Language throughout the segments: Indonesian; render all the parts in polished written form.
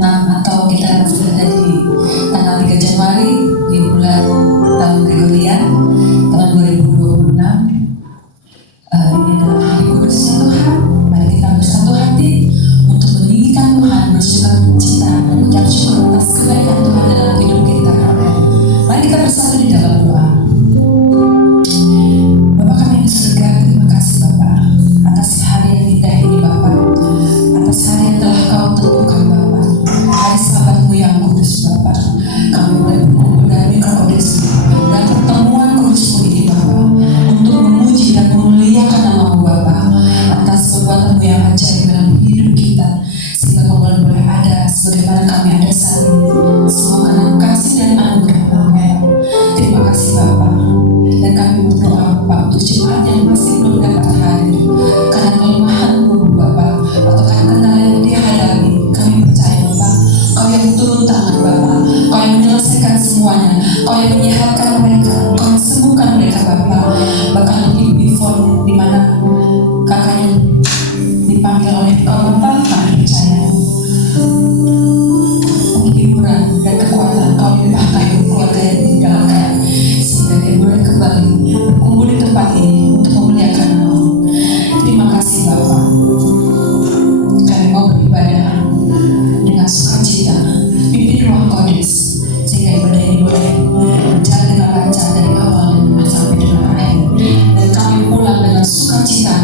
atau kita berada di tanggal 3 Januari di bulan tahun Gregorian tahun 2026. Ini adalah hari kudusnya Tuhan. Mari kita bersatu hati untuk meninggikan Tuhan, bersuka cita dan mengucap syukur atas kebaikan Tuhan dalam hidup kita. Mari kita bersatu di dalam doa. Bapa kami di surga, terima kasih Bapa atas hari yang indah ini Bapa, atas hari yang telah Kau tentukan Bapa, hari Sabatmu yang kudus Bapa. Kami boleh berkumpul dalam Mikrokodis dan pertemuan kudusmu ini Bapa, untuk memuji dan memuliakan nama-Mu Bapa atas perbuatan-Mu yang ajaib dalam hidup kita, sehingga Kau boleh ada sebagaimana kami ada saat ini. Semua karena kasih dan anugerah Bapa. Terima kasih Bapa. Dan kami berdoa Bapa untuk jemaat yang masih belum dapat hadir karena kelemahan-Mu Bapa atau karena kendala yang dihadapi. Kami percaya Bapa, Kau yang turun tangan Bapa, Kau yang menyelesaikan semuanya, Kau yang menyehatkan mereka, Kau yang sembuhkan mereka Bapa. Bahkan Ibu Bifon di mana kakaknya dipanggil oleh Kau Bapa, kami percaya penghiburan dan kekuatan Kau limpahkan keluarga yang ditinggalkan, sehingga dia boleh kembali berkumpul di tempat ini untuk memuliakan nama-Mu. Terima kasih Bapa. Kami mau beribadah dengan sukacita, pimpin Roh Kudus, sehingga ibadah ini boleh berjalan dengan lancar dari awal dan sampai dengan akhir. Dan kami pulang dengan sukacita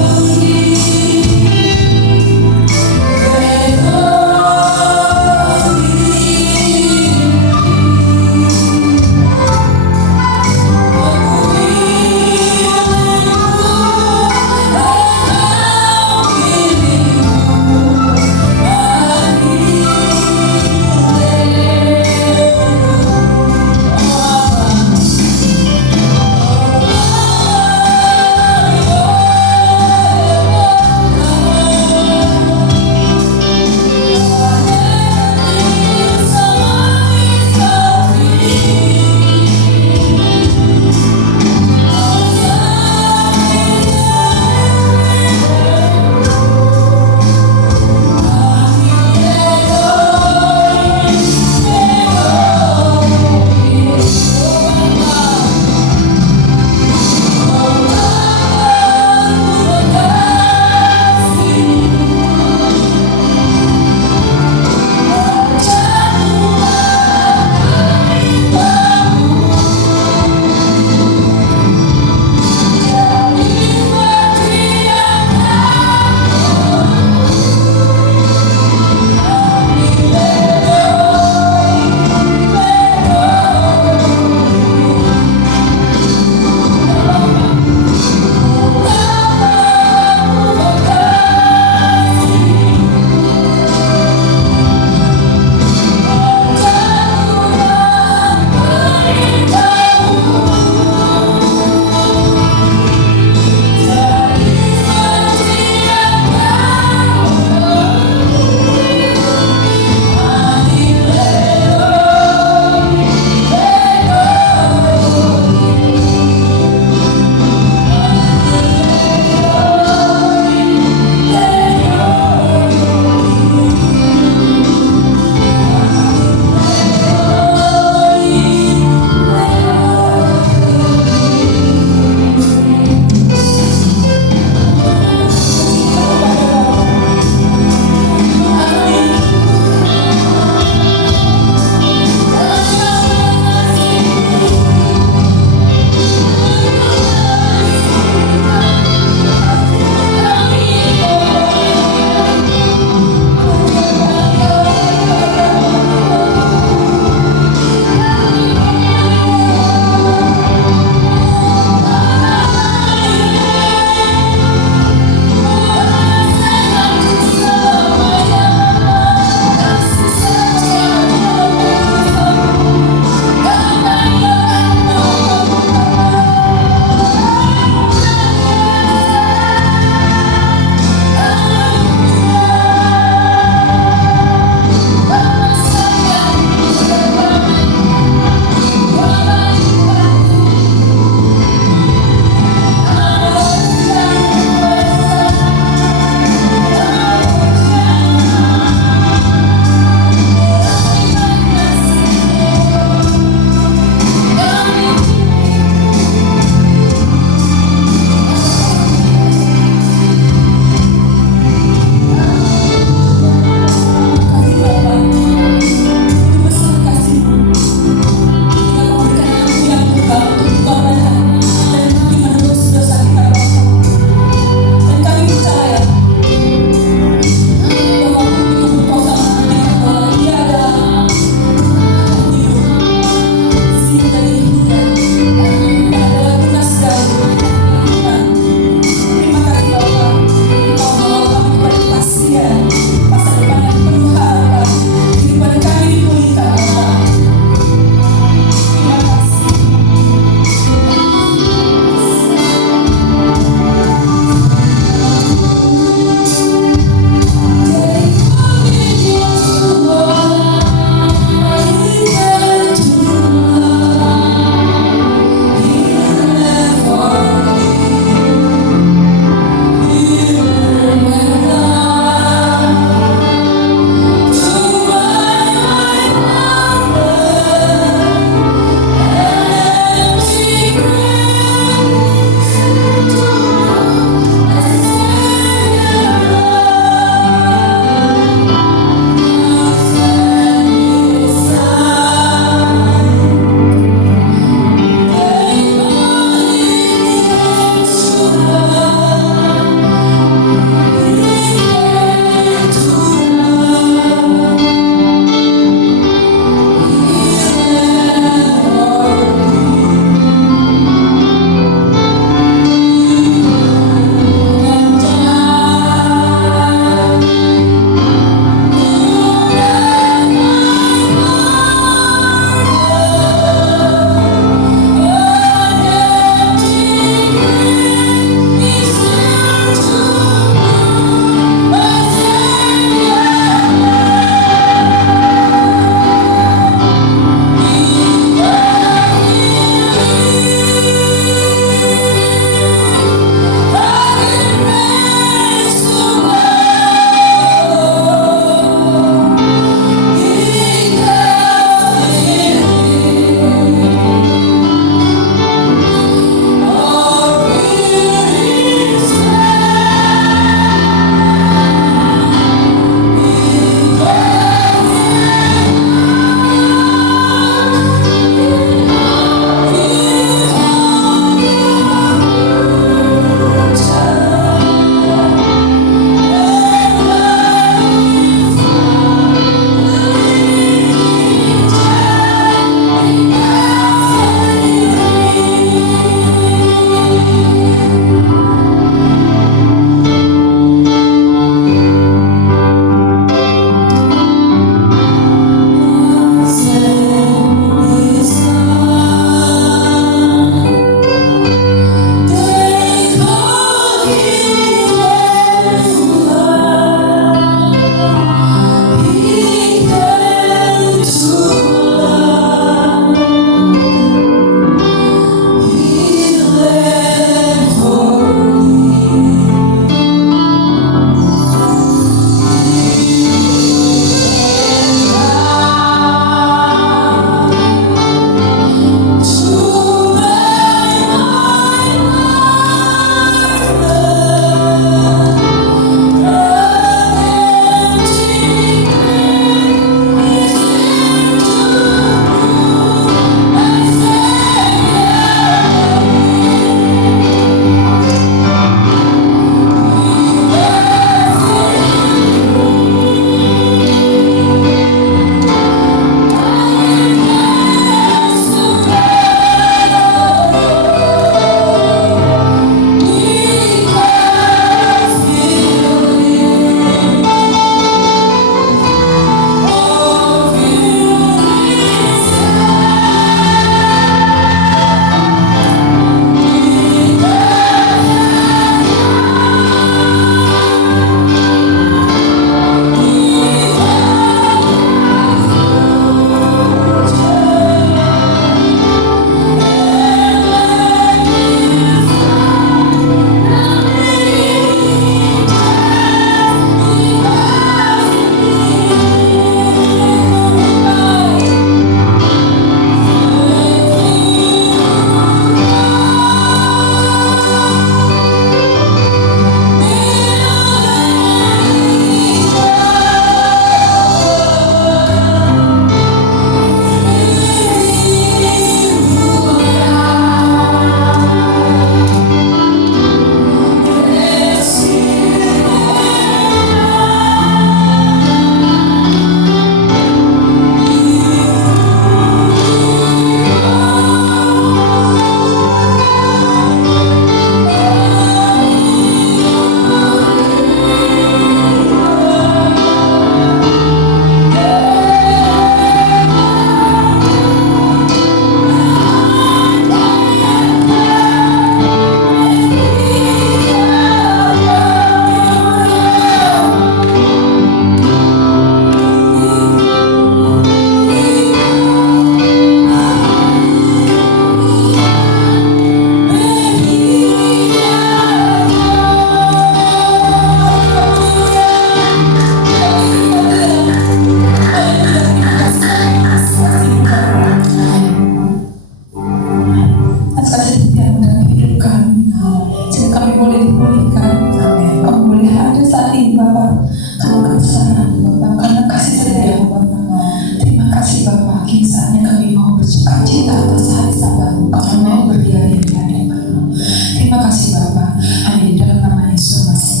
Terima kasih Bapa. Hanya di dalam nama Yesus Masih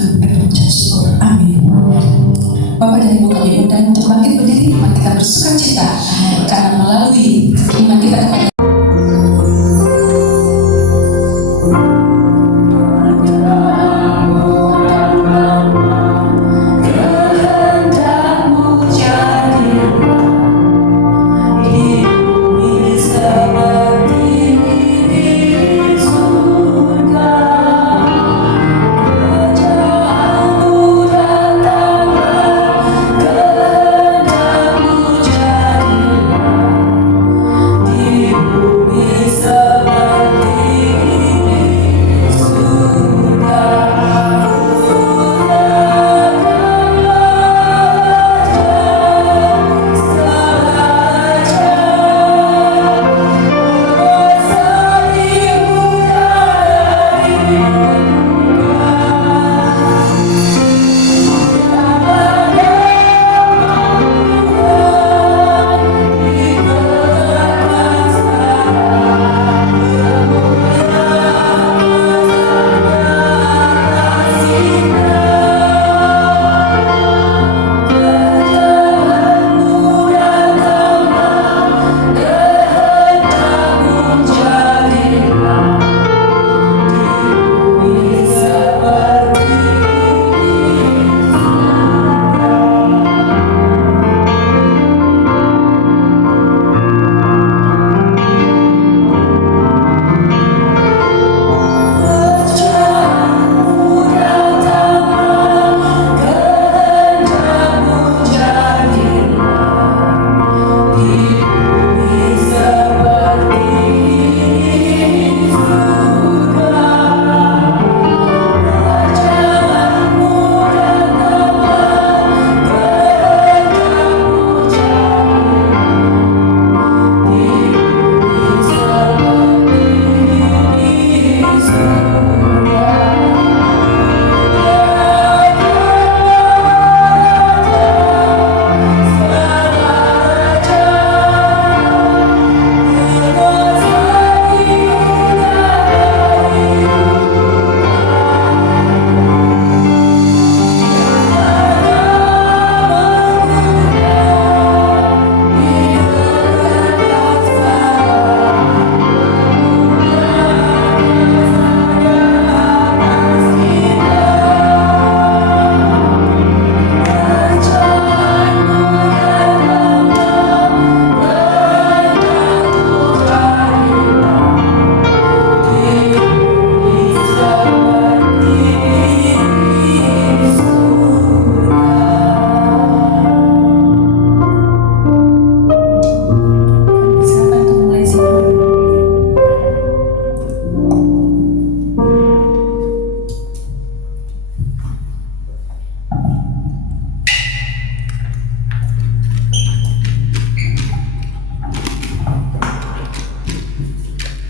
kami berucap syukur. Amin. Bapak dan Ibu kami undang untuk bangkit berdiri. Mari kita bersuka cita karena melalui iman kita kepada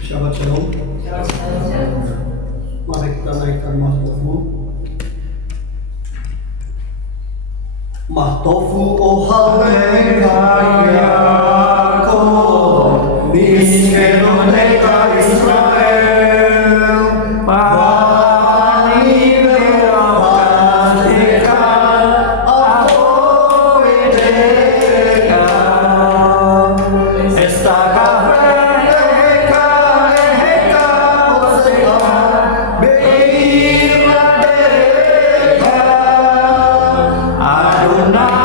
Shabbat Shalom. Mari kita naikkan mahtofu. Mahtofu ohale Yaakov, Nishkenu leka Israel, Bani ve'avadeka, Avo vedeka, Estaka Adonai,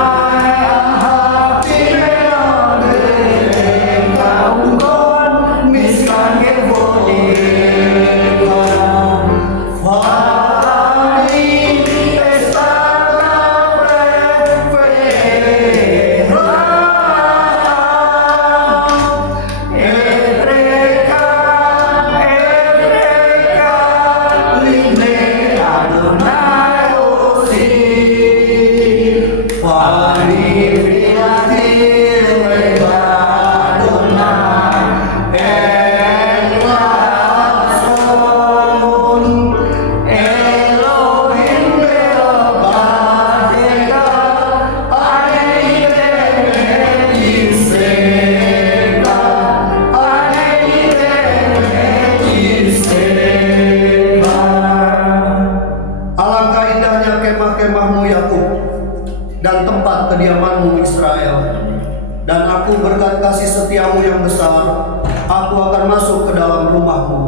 kediaman-Mu Israel. Dan aku berkat kasih setiamu yang besar, aku akan masuk ke dalam rumah-Mu,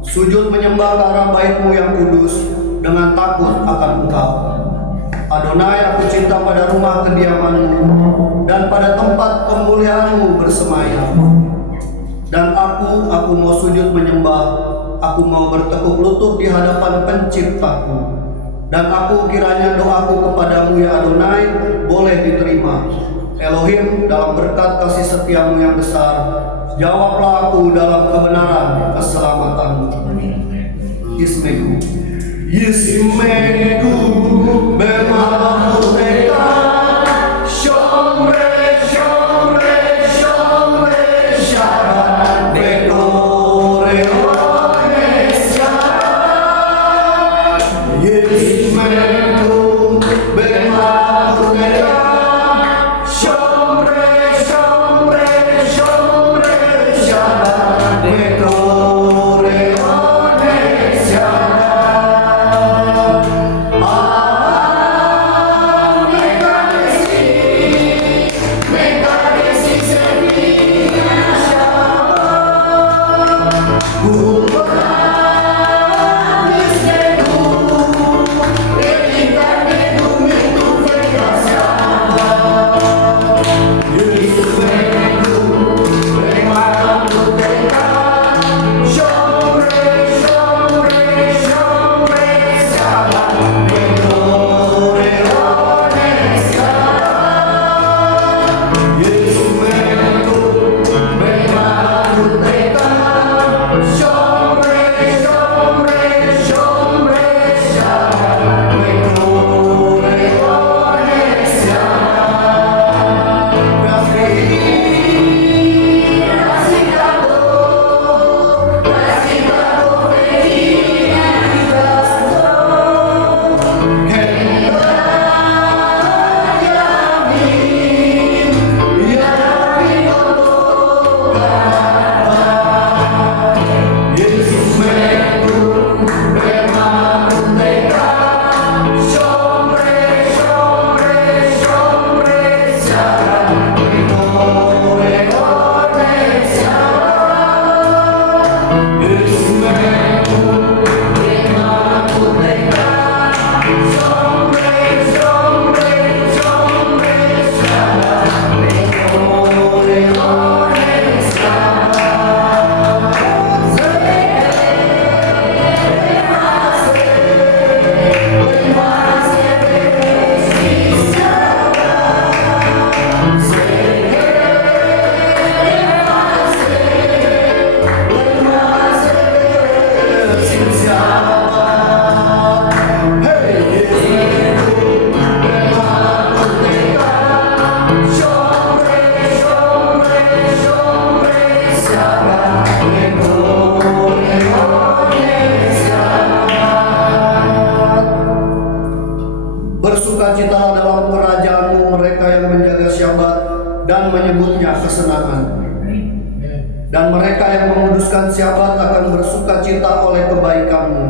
sujud menyembah ke arah bait-Mu yang kudus dengan takut akan Engkau. Adonai, aku cinta pada rumah kediaman-Mu dan pada tempat kemuliaan-Mu bersemayam. Dan aku mau sujud menyembah, aku mau bertekuk lutut di hadapan Penciptaku. Dan aku kiranya doaku kepadamu ya Adonai boleh diterima. Elohim, dalam berkat kasih setiamu yang besar, jawablah aku dalam kebenaran keselamatanmu. Yismeku, Yismeku, Bemalakuteka, Shomre, Shomre, Shomre, Shabbat, Bedore, Onesya, Yismeku, Bemalakuteka, Shomre, Shomre, Shomre, Shabbat, Bedore, Onesya. Bersukacitalah dalam kerajaan-Mu mereka yang menjaga Syabat dan menyebutnya kesenangan. Dan mereka yang menguduskan Syabat akan bersukacita oleh kebaikan-Mu.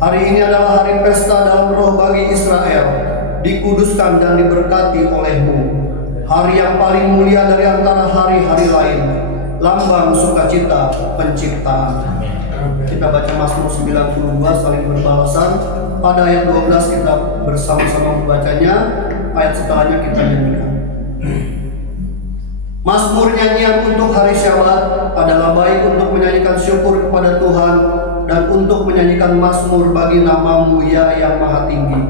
Hari ini adalah hari pesta dalam roh bagi Israel, dikuduskan dan diberkati oleh-Mu. Hari yang paling mulia dari antara hari-hari lain, lambang sukacita penciptaan. Kita baca Mazmur 92 saling berbalasan. Pada ayat 12 kita bersama-sama membacanya, ayat setelahnya kita nyanyikan. Mazmur nyanyian untuk hari Syabat adalah baik untuk menyanyikan syukur kepada Tuhan dan untuk menyanyikan mazmur bagi nama-Mu ya yang maha tinggi.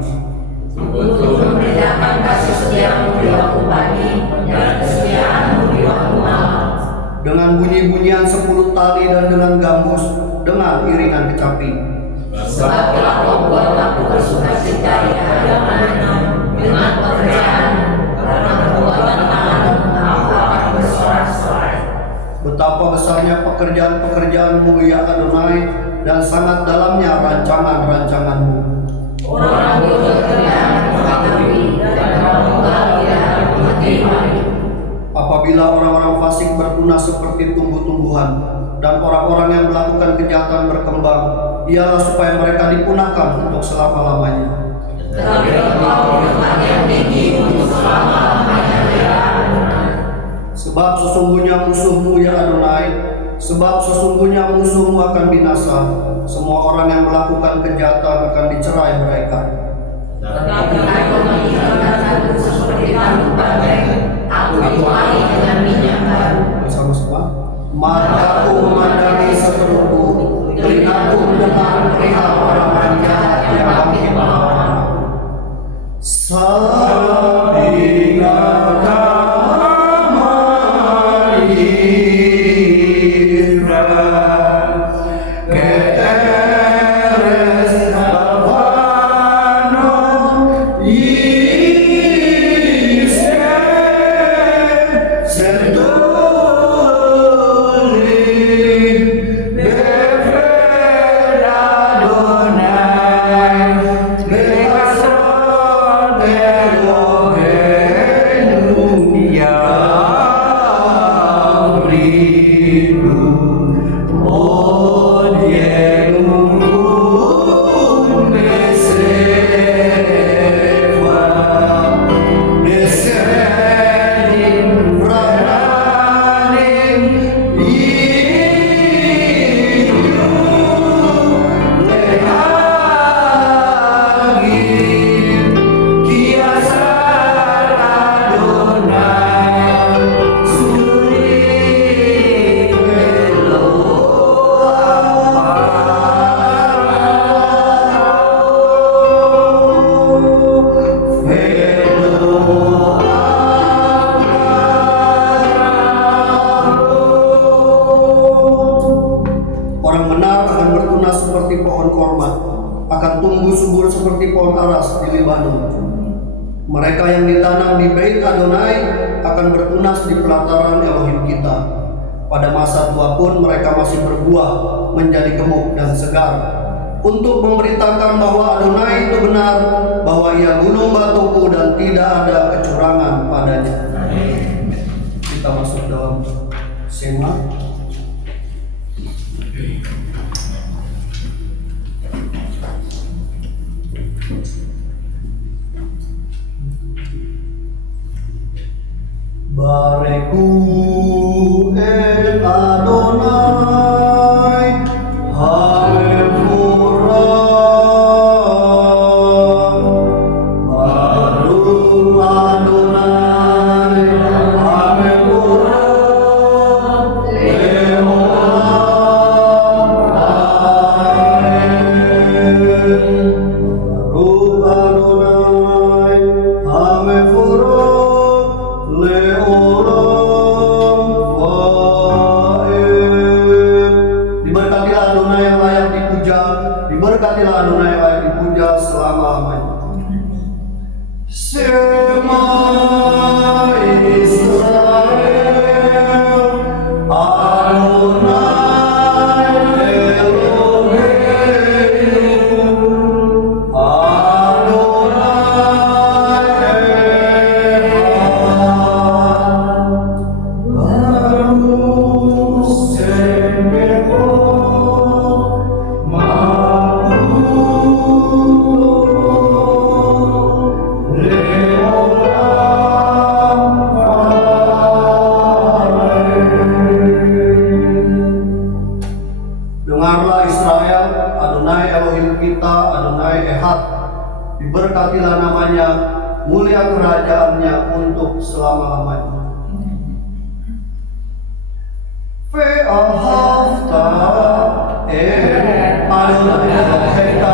Untuk membedakan kasih setiamu di waktu pagi dan kesetiaanmu di waktu malam. Dengan bunyi-bunyian 10 tali dan dengan gambus, dengan iringan kecapi. Sebab telah Kau buat aku bersukacita di hadapan-Mu dengan pekerjaan, karena perbuatan tangan aku akan bersorak-sorai. Betapa besarnya pekerjaan-pekerjaan-Mu ya Adonai, dan sangat dalamnya rancangan-rancangan-Mu. Orang bekerjaan mengakui dan orang tidak menerima. Apabila orang-orang fasik bertunas seperti tumbuh-tumbuhan, dan orang-orang yang melakukan kejahatan berkembang, ialah supaya mereka dipunahkan untuk selama-lamanya. Tetapi Engkau di tempat yang tinggi untuk selama-lamanya ya Adonai. Sebab sesungguhnya musuhmu ya Adonai, sebab sesungguhnya musuhmu akan binasa. Semua orang yang melakukan kejahatan akan dicerai beraikan. Tetapi Engkau meninggalkan aku seperti tanduk banteng, aku dituai dengan minyak baru. Bersama-sama. Mataku memandangi seteruku, telingaku mendengar perihal orang-orang jahat yang bangkit melawan aku. Akan tumbuh subur seperti pohon aras di Libanon. Mereka yang ditanam di Bait Adonai akan bertunas di pelataran Elohim kita. Pada masa tua pun mereka masih berbuah, menjadi gemuk dan segar, untuk memberitakan bahwa Adonai itu benar, bahwa Ia gunung batuku dan tidak ada kecurangan padanya. Kita masuk dalam Sema. Bareku el Adonai, Haleluya. Baru Adonai, Haleluya. Baru Adonai, Haleluya. Diberkatilah Adonai yang layak dipuja, diberkatilah Adonai yang layak dipuja selama-lamanya. Shema Israel, Adonai Eloheinu, Adonai Dengarlah Israel, Adonai Elohim kita, Adonai Ehad. Diberkatilah namanya, mulia kerajaannya untuk selama-lamanya. Ve'ahavta et Adonai Eloheka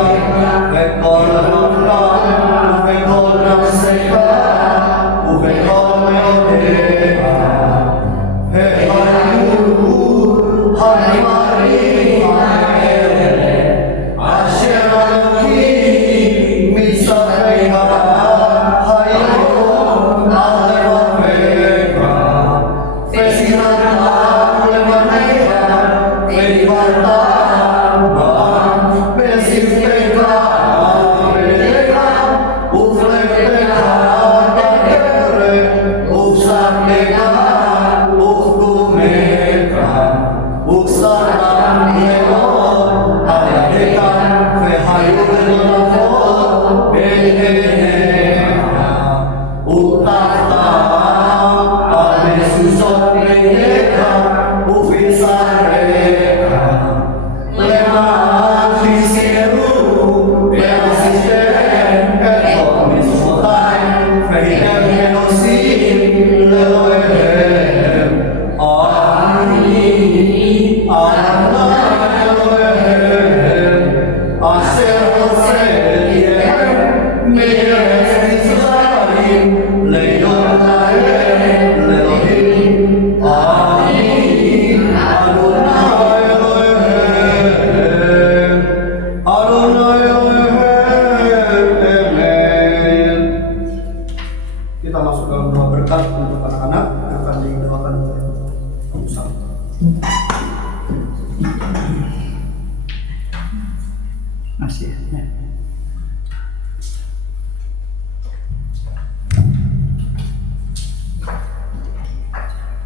ve'kol nafsam ve'kol nafseka ve'kol me'odeha ve'ayuhu hanimari asher Elohim mitzaveiha hayom alevaveka ve'sinatah levaneha ve'divarta Kita masuk dalam doa berkat untuk anak-anak yang akan didoakan oleh Ustaz. Masih ya.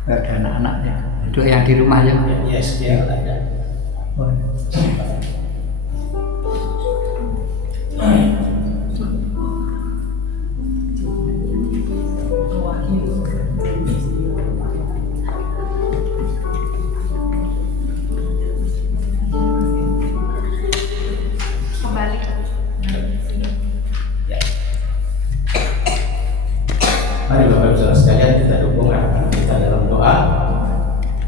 Ada anak-anak ya. Itu yang di rumah ya. Yes, dia ada. Mari Bapak Ibu Saudara sekalian, kita dukung anak-anak kita dalam doa.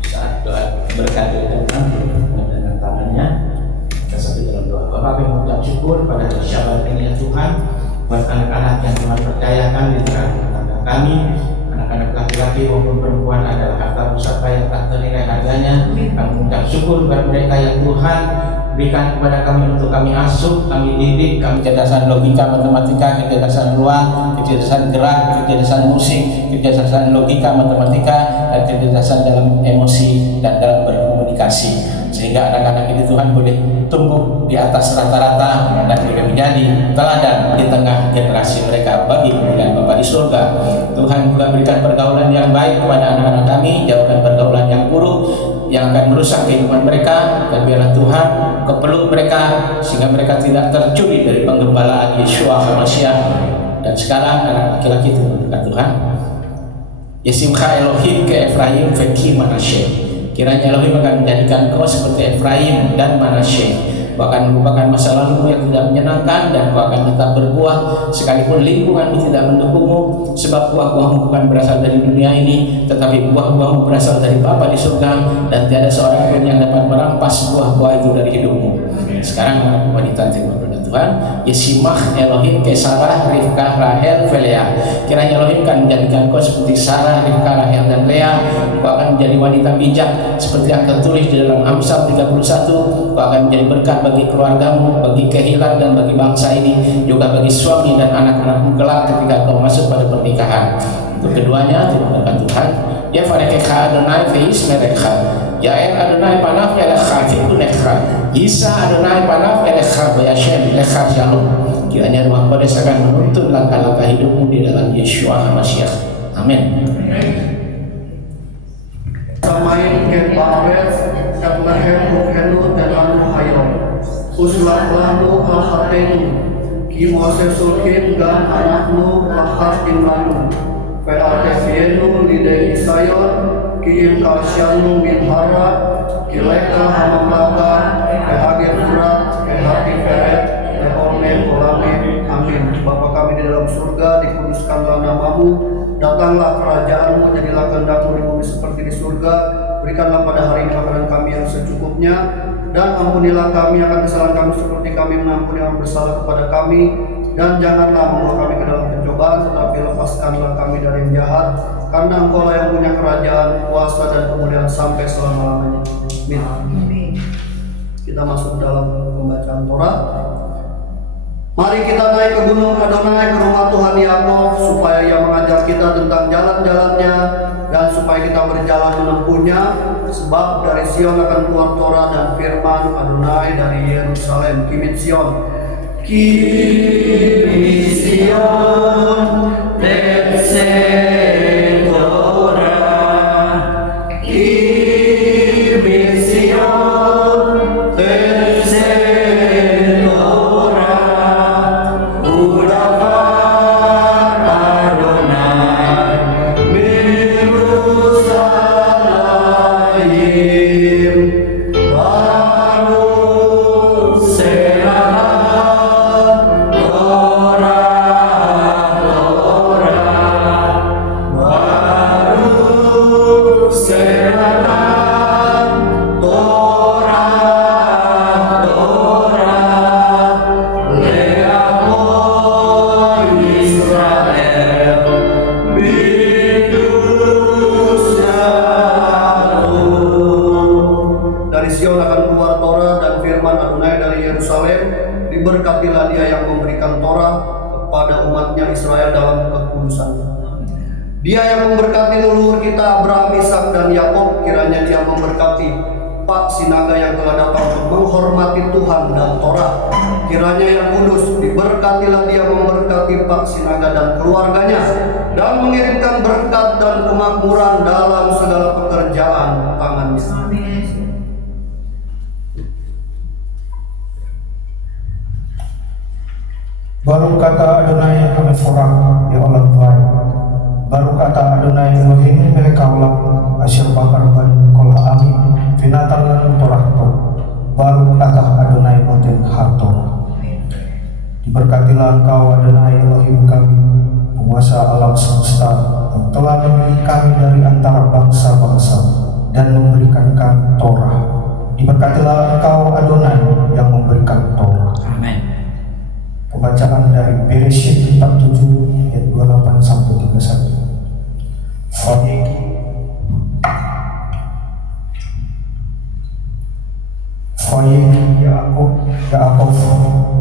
Saat doa berkat datang dengan tangannya, kita sambil dalam doa. Bapak Ibu mengucap syukur pada syabat ini ya Tuhan, buat anak-anak yang Tuhan percayakan di tengah-tengah kami. Anak-anak laki-laki maupun perempuan adalah harta pusaka yang tak ternilai harganya. Kami mengucap syukur buat mereka yang Tuhan berikan kepada kami untuk kami asuh, kami didik, kami kecerdasan logika, matematika, kecerdasan ruang, kecerdasan gerak, kecerdasan musik, kecerdasan logika, matematika, dan kecerdasan dalam emosi dan dalam berkomunikasi, sehingga anak-anak ini Tuhan boleh tumbuh di atas rata-rata dan boleh menjadi teladan di tengah generasi mereka bagi kemuliaan Bapa di surga. Tuhan juga berikan pergaulan yang baik kepada anak-anak kami, jauhkan pergaulan yang buruk yang akan merusak kehidupan mereka, dan biarlah Tuhan kepeluk mereka sehingga mereka tidak tercuri dari penggembalaan Yeshua HaMashiach. Dan sekarang anak laki-laki itu mendekat Tuhan. Yesimcha Elohim ke Efraim veki Manasye. Kiranya Elohim akan menjadikan kau seperti Efraim dan Manasye. Kau akan merupakan masa lalu yang tidak menyenangkan, dan kau akan tetap berbuah sekalipun lingkunganmu tidak mendukungmu, sebab buah-buahmu bukan berasal dari dunia ini, tetapi buah-buahmu berasal dari Bapa di surga, dan tiada seorang pun yang dapat merampas buah-buah itu dari hidupmu. Sekarang anak wanita terima berdoa Tuhan. Yesimach Elohim ke Sarah, Rivka, Rahel, Lea. Kiranya Elohim akan menjadikan kau seperti Sarah, Rivka, Rahel, dan Lea. Kau akan menjadi wanita bijak seperti yang tertulis di dalam Amsal 31. Kau akan menjadi berkat bagi keluargamu, bagi kehilat dan bagi bangsa ini, juga bagi suami dan anak-anakmu kelak ketika kau masuk pada pernikahan. Untuk keduanya, terima Tuhan. Ya farekecha Adonai feis merekha. Yael Adonai panaf elecha fikunekha. Isa Adonai panaf elecha bayashem lecha shalom. Kiranya Ruach Kodes akan menuntun langkah-langkah hidupmu di dalam Yeshua HaMashiach. Amin. Samain ken Baaret, kat lehem ukhenu dan anu hayom. Uslah lanu al-hatenu, ki Moses sulkim dan anakmu lahat imlanu. Pe'atefienu lidei isayon, ki imkalsyanu min hara, ki leka hamamlaka, pe'age furat, pe'hati feret, pe'orne kolame. Amin. Bapa kami di dalam surga, dikuduskanlah namamu, datanglah kerajaanmu, jadilah kehendakmu di bumi seperti di surga. Berikanlah pada hari ini makanan kami yang secukupnya, dan ampunilah kami akan kesalahan kami seperti kami mengampuni orang bersalah kepada kami, dan janganlah membawa kami ke dalam pencobaan, tetapi lepaskanlah kami dari yang jahat, karena Engkau lah yang punya kerajaan, kuasa, dan kemuliaan sampai selama-lamanya. Amin. Kita masuk dalam pembacaan Torah. Mari kita naik ke gunung Adonai, ke rumah Tuhan Yakov, supaya Ia mengajar kita tentang jalan-jalannya, dan supaya kita berjalan menempuhnya. Sebab dari Sion akan keluar Torah dan firman Adonai dari Yerusalem. Kimit Sion, Kimit Sion, Tetse Torah, Kimit Sion, Tetse Baru Yerusalem, diberkatilah Dia yang memberikan Torah kepada umatnya Israel dalam kekudusannya. Dia yang memberkati leluhur kita Abraham, Ishak dan Yakub, kiranya Dia memberkati Pak Sinaga yang telah datang untuk menghormati Tuhan dan Torah. Kiranya yang kudus, diberkatilah Dia memberkati Pak Sinaga dan keluarganya, dan mengirimkan berkat dan kemakmuran dalam segala pekerjaan tangannya. Baru kata Adonai Hameforah ya olam baik. Baru kata Adonai Elohim melek olam asyir bakar ban kolah amin vinatan lan torahto. Baru kata Adonai moten harto. Diberkatilah Engkau Adonai Elohim kami, penguasa alam semesta, yang telah memilih kami dari antara bangsa-bangsa dan memberikan kami Torah. Diberkatilah Engkau Adonai yang memberikan Torah. Amin. Pembacaan dari Bereshit kitab 7 ayat 28 sampai 31. Vayegi Yaakov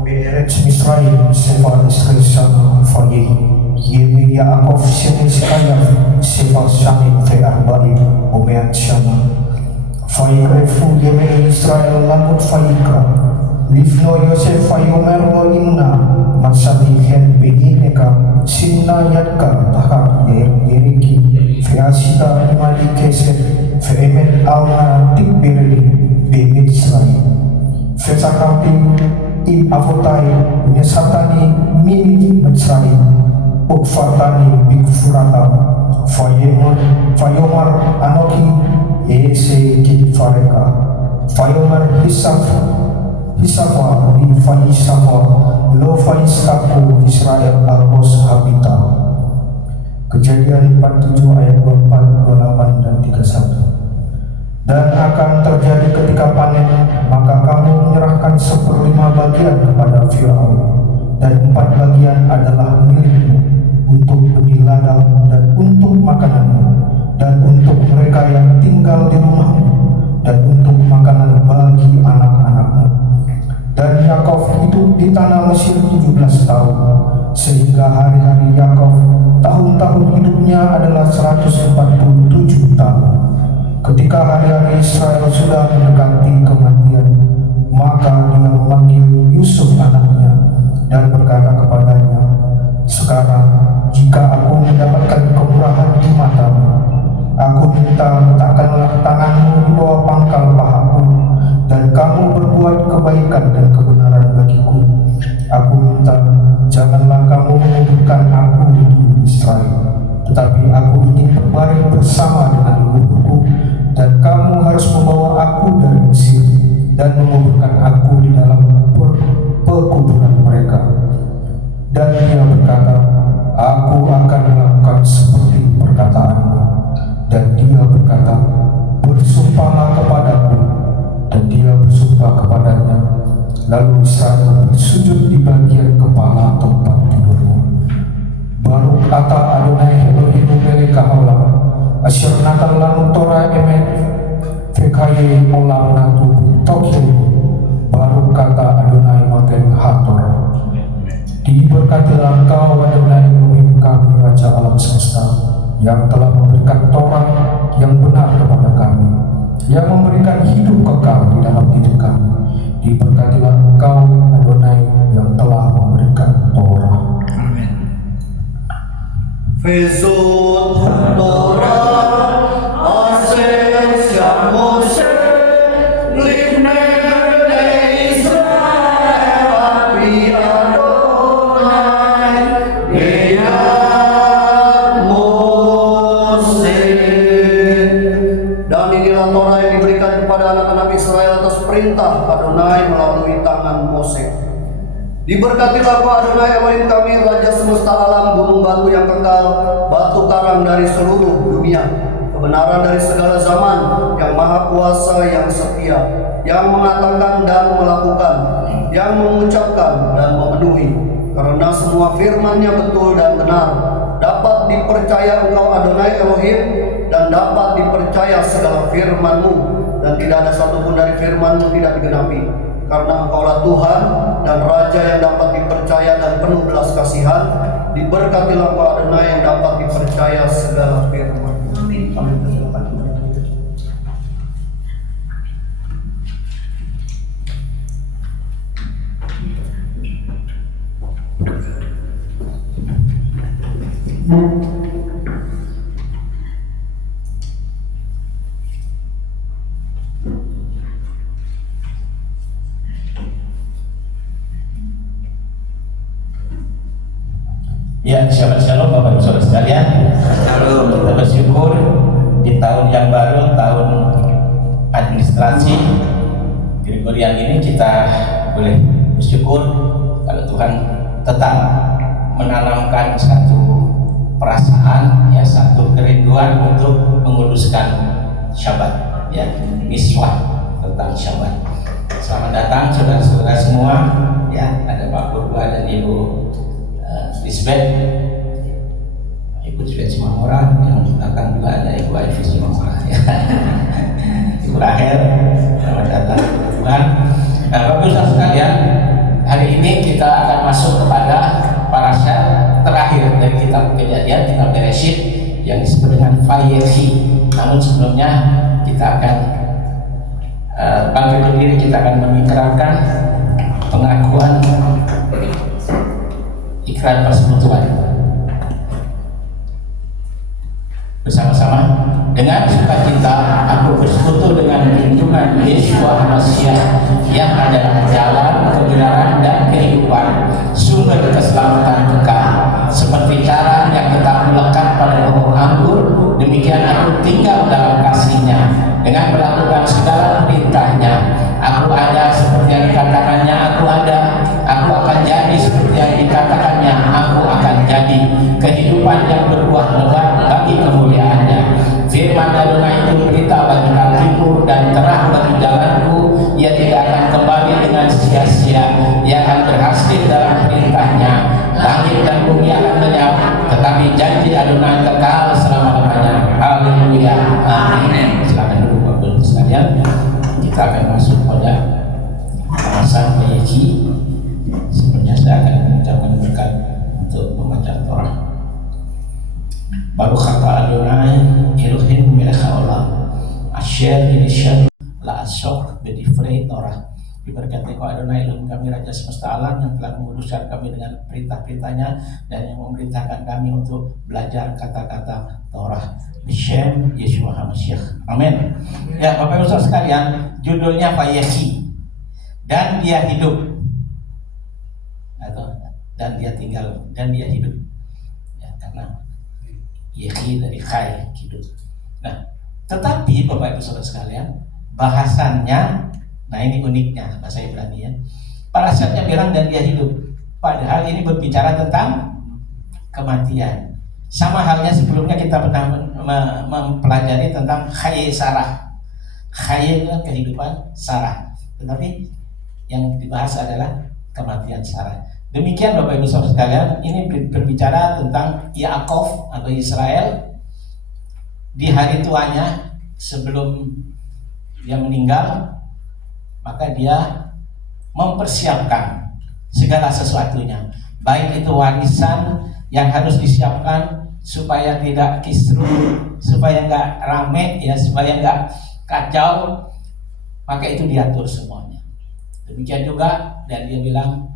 be'eretz Misraim sefa Israel shana vayegi Yemi Yaakov shene sekayav sefa shanim ve'arba'im umeat shana vayikrefu Yemi Israel lamut vayikra Livno Yosef Fayomer lo inna Masadi hen begineka Sinna yadka tahak yeriki Feasita imali kesef Feemet alna tikberi Bebet Israel Fesakati in avotai Nesatani mini Mitzrayim Ukfatani bigfurata Fayomar anoki Ese kitfareka Fayomar Hisafa di Fahisafa lo Fahisaku Israel Argos Habita. Kejadian 47 ayat 24, 28 dan 31. Dan akan terjadi ketika panen, maka kamu menyerahkan 1/5 bagian kepada Firaun, dan 4 bagian adalah milikmu untuk benih ladang dan untuk makananmu, dan untuk mereka yang tinggal di rumahmu, dan untuk makanan bagi anak-anakmu. Dan Yakov hidup di tanah Mesir 17 tahun, sehingga hari-hari Yakov tahun-tahun hidupnya adalah 147 tahun. Ketika hari-hari Israel sudah mendekati kematian, maka dia memanggil Yusuf anaknya dan berkata kepadanya, "Sekarang jika aku mendapatkan kemurahan di matamu, aku minta letakkanlah tanganmu di bawah pangkal pahaku, dan kamu berbuat kebaikan dan kebenaran bagiku. Aku minta janganlah kamu menguburkan aku di Israel, tetapi aku ingin berbaring bersama dengan leluhurku, dan kamu harus membawa aku dari Mesir dan menguburkan aku di dalam pekuburan mereka." Dan dia berkata, "Aku akan melakukan seperti perkataanmu." Dan dia berkata, "Bersumpahlah kepadaku." Dan dia bersumpah kepadanya. Lalu Israel bersujud di bagian kepala tempat tidurnya. Baru kata Adonai Elohim melek haolam asyir natan lanu Torah emet fekaye olam natu tokyo. Baru kata Adonai moten hator. Diberkatilah Engkau Adonai Elohim kami, Raja alam semesta, yang telah memberikan Torah yang benar kepada kami, yang memberikan hidup kekal di dalam diri kami. Diberkatilah Engkau Adonai yang telah memberikan Torah. Amin. Vezot Torah Ases ya Moshe Lifnei Bnei Israel Api Adonai Beyat Moshe. Dan inilah Torah yang diberikan kepada anak-anak Israel atas perintah Adonai melalui tangan Mose. Diberkatilah Kau Adonai Elohim kami, Raja semesta alam, gunung batu yang kekal, batu karang dari seluruh dunia, kebenaran dari segala zaman, yang maha kuasa, yang setia, yang mengatakan dan melakukan, yang mengucapkan dan memenuhi. Karena semua firman-Nya betul dan benar, dapat dipercaya Engkau Adonai Elohim, dan dapat dipercaya segala firman-Mu, dan tidak ada satupun dari firman-Mu tidak digenapi. karena Engkaulah Tuhan dan Raja yang dapat dipercaya dan penuh belas kasihan. Diberkatilah Engkau Adonai yang dapat dipercaya segala firman. Amin. Ya, shalom shalom Bapak Ibu Saudara sekalian. Kita bersyukur di tahun yang baru, tahun administrasi Gregorian ini, kita boleh bersyukur kalau Tuhan tetap menanamkan satu perasaan, ya, satu kerinduan untuk menguduskan Syabat, ya, miswah tentang Syabat. Selamat datang saudara-saudara semua, ya, ada Pak Purba dan Ibu Lisbeth, Ibu Lisbeth Simamora, yang akan juga ada Ibu Aifi Simamora, ya. Ibu Rahel, selamat datang Tuhan. Nah, Bapak Ibu sekalian, hari ini kita akan masuk kepada parashat terakhir dari kitab Kejadian, kitab Bereshit, yang disebut dengan Vayechi. Namun sebelumnya kita akan bangkit berdiri, kita akan mengikrarkan pengakuan ikrar persekutuan bersama-sama. Dengan sukacita aku bersekutu dengan junjungan Yeshua HaMashiach yang adalah jalan, kebenaran, dan kehidupan, sumber keselamatan kekal. Seperti cara yang kita melekat pada pohon anggur, demikian aku tinggal dalam kasih-Nya dengan melakukan segala perintah-Nya. Aku ada seperti yang dikatakannya aku ada, aku akan jadi seperti yang dikatakannya aku akan jadi, kehidupan yang berbuah lebat bagi kemuliaan-Nya. Firman Adonai itu berita bagi kakiku dan terang bagi jalanku. Ia tidak akan kembali dengan sia-sia, ia akan berhasil dalam perintah-Nya. Langit dan bumi akan lenyap, tetapi janji Adonai kekal selama-lamanya. Haleluya, amin. Silakan duduk Bapak Ibu sekalian. Kita akan masuk pada masa Vayechi. Sebelumnya saya akan mengucapkan berkat untuk membaca Torah. Baruch atah Adonai Eloheinu melech haolam asher inishanu la'asok b'divrei Torah. Diberkati Engkau Adonai Elohim kami, Raja semesta alam, yang telah menguduskan kami dengan perintah-perintah-Nya dan yang memerintahkan kami untuk belajar kata-kata Torah. B'Shem Yeshua HaMashiach. Amin. Ya, Bapak Ibu Saudara sekalian, judulnya Vayechi, dan dia hidup, atau dan dia tinggal, dan dia hidup, ya, karena Yehi dari Chai, hidup. Nah, tetapi Bapak Ibu Saudara sekalian, bahasannya, nah ini uniknya bahasa Ibrani, ya. Parashatnya bilang dan dia hidup, padahal ini berbicara tentang kematian. Sama halnya sebelumnya kita pernah mempelajari tentang Chaye Sarah. Chaye itu kehidupan Sarah, tetapi yang dibahas adalah kematian Sarah. Demikian Bapak Ibu Saudara sekalian, ini berbicara tentang Yaakov atau Israel di hari tuanya sebelum dia meninggal. Maka dia mempersiapkan segala sesuatunya, baik itu warisan yang harus disiapkan supaya tidak kisruh, supaya nggak rame, ya, supaya nggak kacau, maka itu diatur semuanya. Demikian juga, dan dia bilang,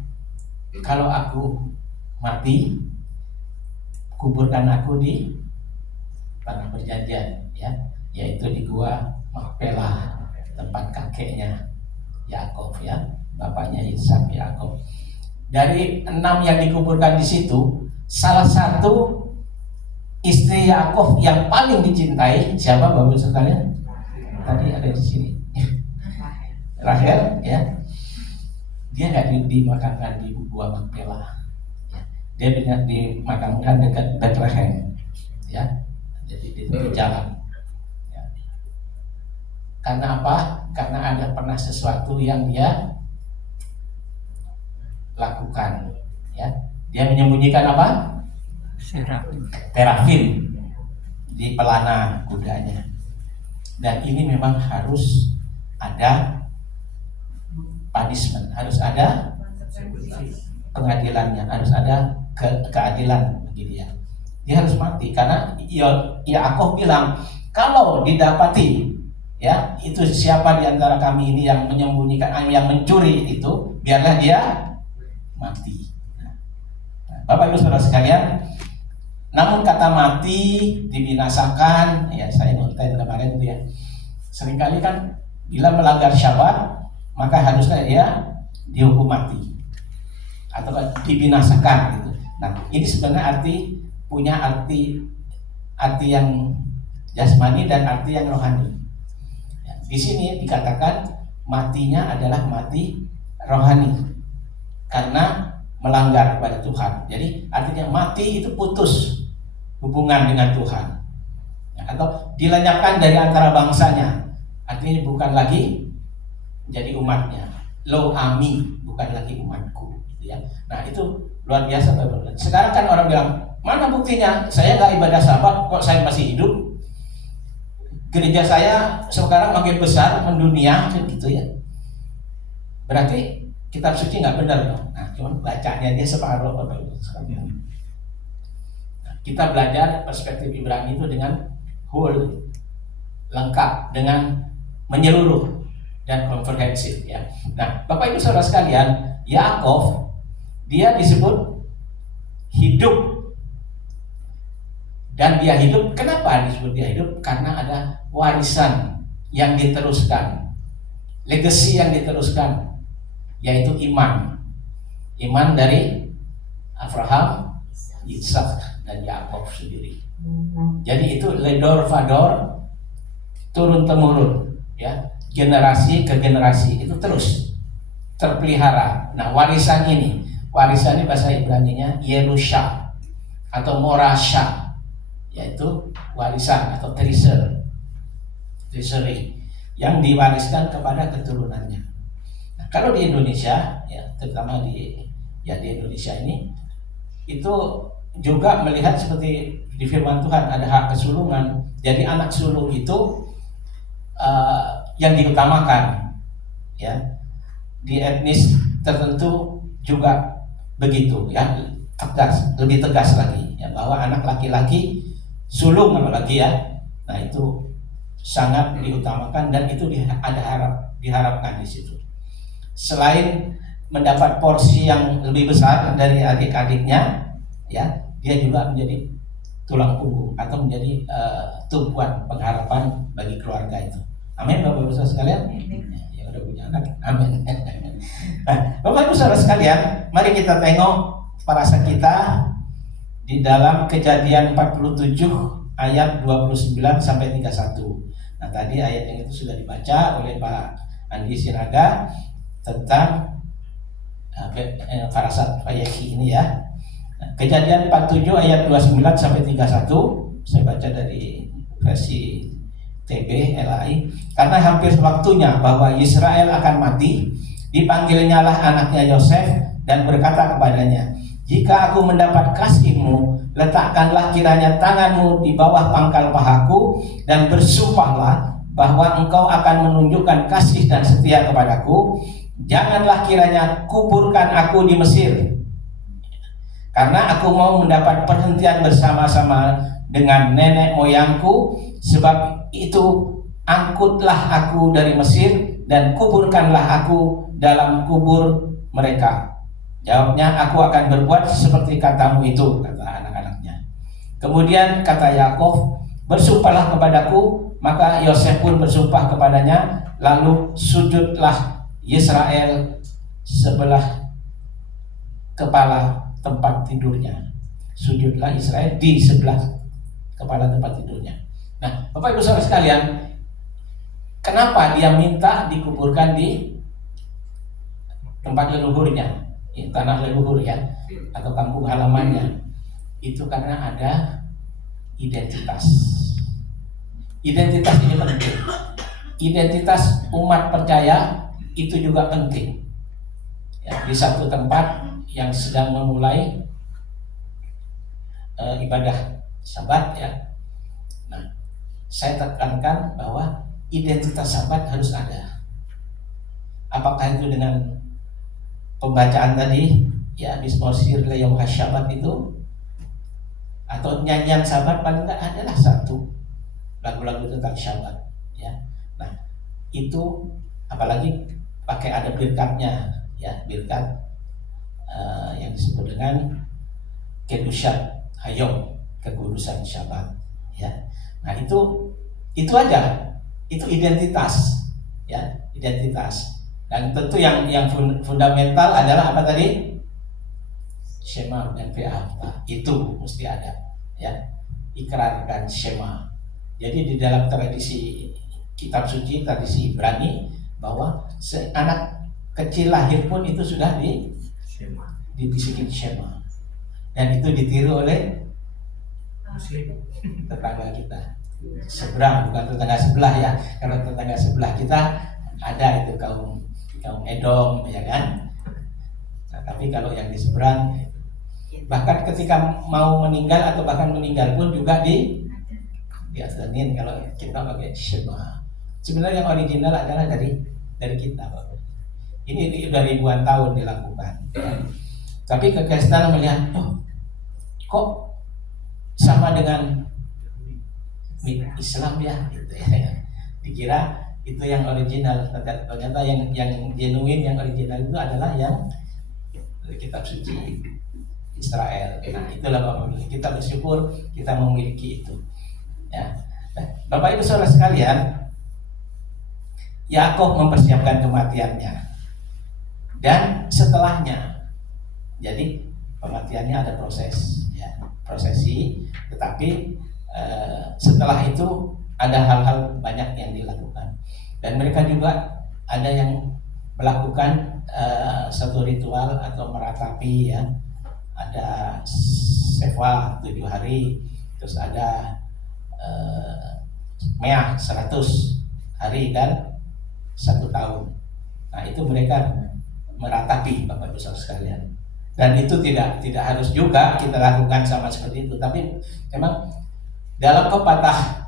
kalau aku mati, kuburkan aku di tanah perjanjian, ya, yaitu di gua Makpelah, tempat kakeknya Yakov, ya, bapaknya Ishak, Yakov. Dari 6 yang dikuburkan di situ, salah satu istri Yakov yang paling dicintai siapa Bapak Ibu sekalian? Tadi ada di sini, Rahel, ya. Dia nggak dimakamkan di gua Makpelah, ya. Dia dimakamkan dekat Bethlehem, ya, jadi di jalan. Ya. Karena apa? Karena ada pernah sesuatu yang dia lakukan, ya. Dia menyembunyikan apa? Terafim di pelana kudanya. Dan ini memang harus ada punishment, harus ada pengadilannya, harus ada keadilan bagi dia. Dia harus mati karena Yaakov bilang kalau didapati ya itu siapa di antara kami ini yang menyembunyikan, yang mencuri itu, biarlah dia mati. Bapak Ibu Saudara sekalian, namun kata mati, dibinasakan, ya saya nonton kemarin itu ya. Seringkali kan bila melanggar Syabat maka harusnya dia dihukum mati atau dibinasakan gitu. Nah, ini sebenarnya punya arti yang jasmani dan arti yang rohani. Ya, di sini dikatakan matinya adalah mati rohani karena melanggar kepada Tuhan. Jadi artinya mati itu putus hubungan dengan Tuhan, ya, atau dilenyapkan dari antara bangsanya. Artinya bukan lagi jadi umatnya. Lo ami, bukan lagi umatku, gitu ya. Nah itu luar biasa. Sekarang kan orang bilang, mana buktinya? Saya nggak ibadah Sabat, kok saya masih hidup? Gereja saya sekarang makin besar, mendunia, gitu ya. Berarti kitab suci nggak benar dong. Nah, cuman bacanya dia separuh. Nah, kita belajar perspektif Ibrani itu dengan whole, lengkap, dengan menyeluruh dan komprehensif ya. Nah, Bapak Ibu Saudara sekalian, Yaakov dia disebut hidup. Dan dia hidup, kenapa disebut dia hidup? Karena ada warisan yang diteruskan, legacy yang diteruskan, yaitu iman. Iman dari Abraham, Ishak, dan Yakub sendiri. Jadi itu ledor vador, turun temurun, ya, generasi ke generasi itu terus terpelihara. Nah, warisan ini bahasa Ibraninya Yerusha atau Morasha, yaitu warisan atau treasury yang diwariskan kepada keturunannya. Nah, kalau di Indonesia, ya, terutama di Indonesia ini, itu juga melihat seperti di firman Tuhan ada hak kesulungan. Jadi anak sulung itu yang diutamakan, ya, di etnis tertentu juga begitu, ya, lebih tegas lagi, ya, bahwa anak laki-laki sulung apalagi ya, nah itu sangat diutamakan dan itu diharapkan di situ. Selain mendapat porsi yang lebih besar dari adik-adiknya, ya, dia juga menjadi tulang punggung atau menjadi tumpuan pengharapan bagi keluarga itu. Amin, Bapak Ibu Saudara sekalian. Ya udah punya anak. Amin. Bapak Ibu Saudara sekalian, mari kita tengok parasat kita di dalam Kejadian 47 ayat 29 sampai 31. Nah, tadi ayat yang itu sudah dibaca oleh Pak Andi Siraga tentang parasat Yeki ini ya. Nah, Kejadian 47 ayat 29 sampai 31 saya baca dari versi TB LAI. Karena hampir waktunya bahwa Israel akan mati, dipanggilnya lah anaknya Yosef dan berkata kepadanya, jika aku mendapat kasihmu, letakkanlah kiranya tanganmu di bawah pangkal pahaku dan bersumpahlah bahwa engkau akan menunjukkan kasih dan setia kepadaku. Janganlah kiranya kuburkan aku di Mesir, karena aku mau mendapat perhentian bersama-sama dengan nenek moyangku. Sebab itu angkutlah aku dari Mesir dan kuburkanlah aku dalam kubur mereka. Jawabnya, aku akan berbuat seperti katamu itu, kata anak-anaknya. Kemudian kata Yakov, bersumpahlah kepadaku. Maka Yosef pun bersumpah kepadanya. Lalu sujudlah Israel sebelah kepala tempat tidurnya. Sujudlah Israel di sebelah kepala tempat tidurnya. Nah, Bapak Ibu Saudara sekalian, kenapa dia minta dikuburkan di tempat leluhurnya, tanah leluhur ya, atau kampung halamannya? Itu karena ada identitas. Identitas ini penting. Identitas umat percaya itu juga penting. Ya, di satu tempat yang sedang memulai ibadah Sabat ya. Nah, saya tekankan bahwa identitas Sabat harus ada. Apakah itu dengan pembacaan tadi ya Bismosir Leyong Hasyabat itu, atau nyanyian Syabat, paling enggak adalah satu lagu-lagu tentang Syabat ya. Nah itu apalagi pakai ada birkatnya ya, birkat yang disebut dengan Kedushat Hayom, kekudusan Syabat ya. Nah itu aja, itu identitas ya, identitas. Dan tentu yang fundamental adalah apa tadi? Shema dan Ve'afta, itu mesti ada ya, ikrar dan Shema. Jadi di dalam tradisi kitab suci, tradisi Ibrani, bahwa anak kecil lahir pun itu sudah dibisikin Shema, dan itu ditiru oleh tetangga kita seberang, bukan tetangga sebelah ya, karena tetangga sebelah kita ada itu kaum Edom ya kan. Nah, tapi kalau yang di seberang, bahkan ketika mau meninggal atau bahkan meninggal pun juga diazanin kalau kita pakai Shema. Sebenarnya yang original adalah dari kita, Bapak. Ini udah ribuan tahun dilakukan ya. Tapi kekristenan melihat, kok sama dengan Islam ya gitu ya. Dikira itu yang original, ternyata yang genuine, yang original itu adalah yang dari kitab suci Israel. Nah, itulah Bapak, kita bersyukur kita memiliki itu ya. Nah, Bapak Ibu Saudara sekalian, Yakub mempersiapkan kematiannya dan setelahnya. Jadi kematiannya ada proses ya, prosesi, tetapi setelah itu ada hal-hal banyak yang dilakukan. Dan mereka juga ada yang melakukan satu ritual atau meratapi ya. Ada sefa 7 hari, terus ada meah 100 hari dan 1 tahun. Nah itu mereka meratapi, Bapak Ibu Saudara sekalian. Dan itu tidak harus juga kita lakukan sama seperti itu. Tapi memang dalam pepatah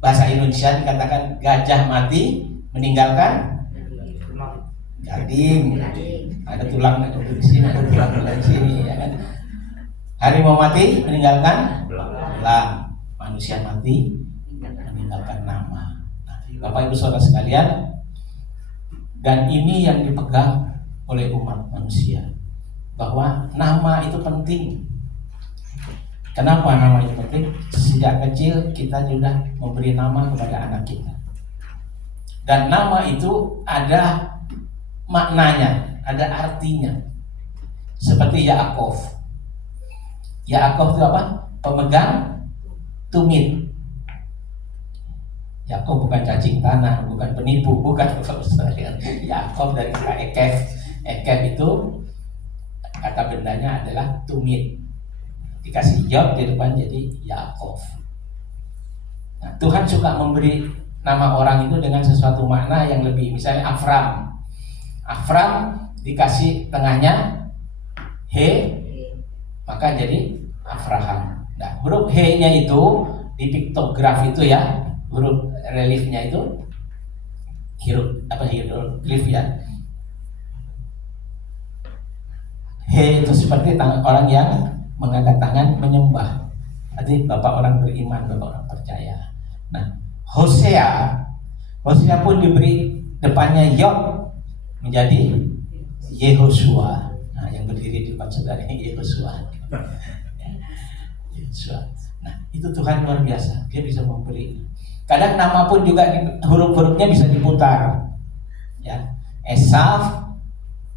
bahasa Indonesia dikatakan gajah mati meninggalkan gading. Ada tulang di sini, ada tulang di sini ya kan. Harimau mati meninggalkan belang. Manusia mati meninggalkan nama. Nah, Bapak Ibu Saudara sekalian, dan ini yang dipegang oleh umat manusia, bahwa nama itu penting. Kenapa nama itu penting? Sejak kecil kita sudah memberi nama kepada anak kita. Dan nama itu ada maknanya, ada artinya. Seperti Yaakov. Yaakov itu apa? Pemegang tumit. Yaakov bukan cacing tanah, bukan penipu, bukan. Yaakov dari kata Ekef. Ekef itu kata bendanya adalah tumit. Dikasih Yob di depan jadi Yaakov. Nah, Tuhan suka memberi nama orang itu dengan sesuatu makna yang lebih. Misalnya Afram. Afram dikasih tengahnya He, maka jadi Abraham. Nah, huruf He-nya itu di piktograf itu ya, huruf reliefnya itu hieroglif ya. He itu seperti orang yang mengangkat tangan menyembah. Artinya bapak orang beriman, bapak orang percaya. Nah, Hosea pun diberi depannya Yob menjadi Yehosua. Nah, yang berdiri di depan saudara ini Yehosua. Yehosua. Nah, itu Tuhan luar biasa. Dia bisa memberi. Kadang nama pun juga huruf-hurufnya bisa diputar. Ya, Esaf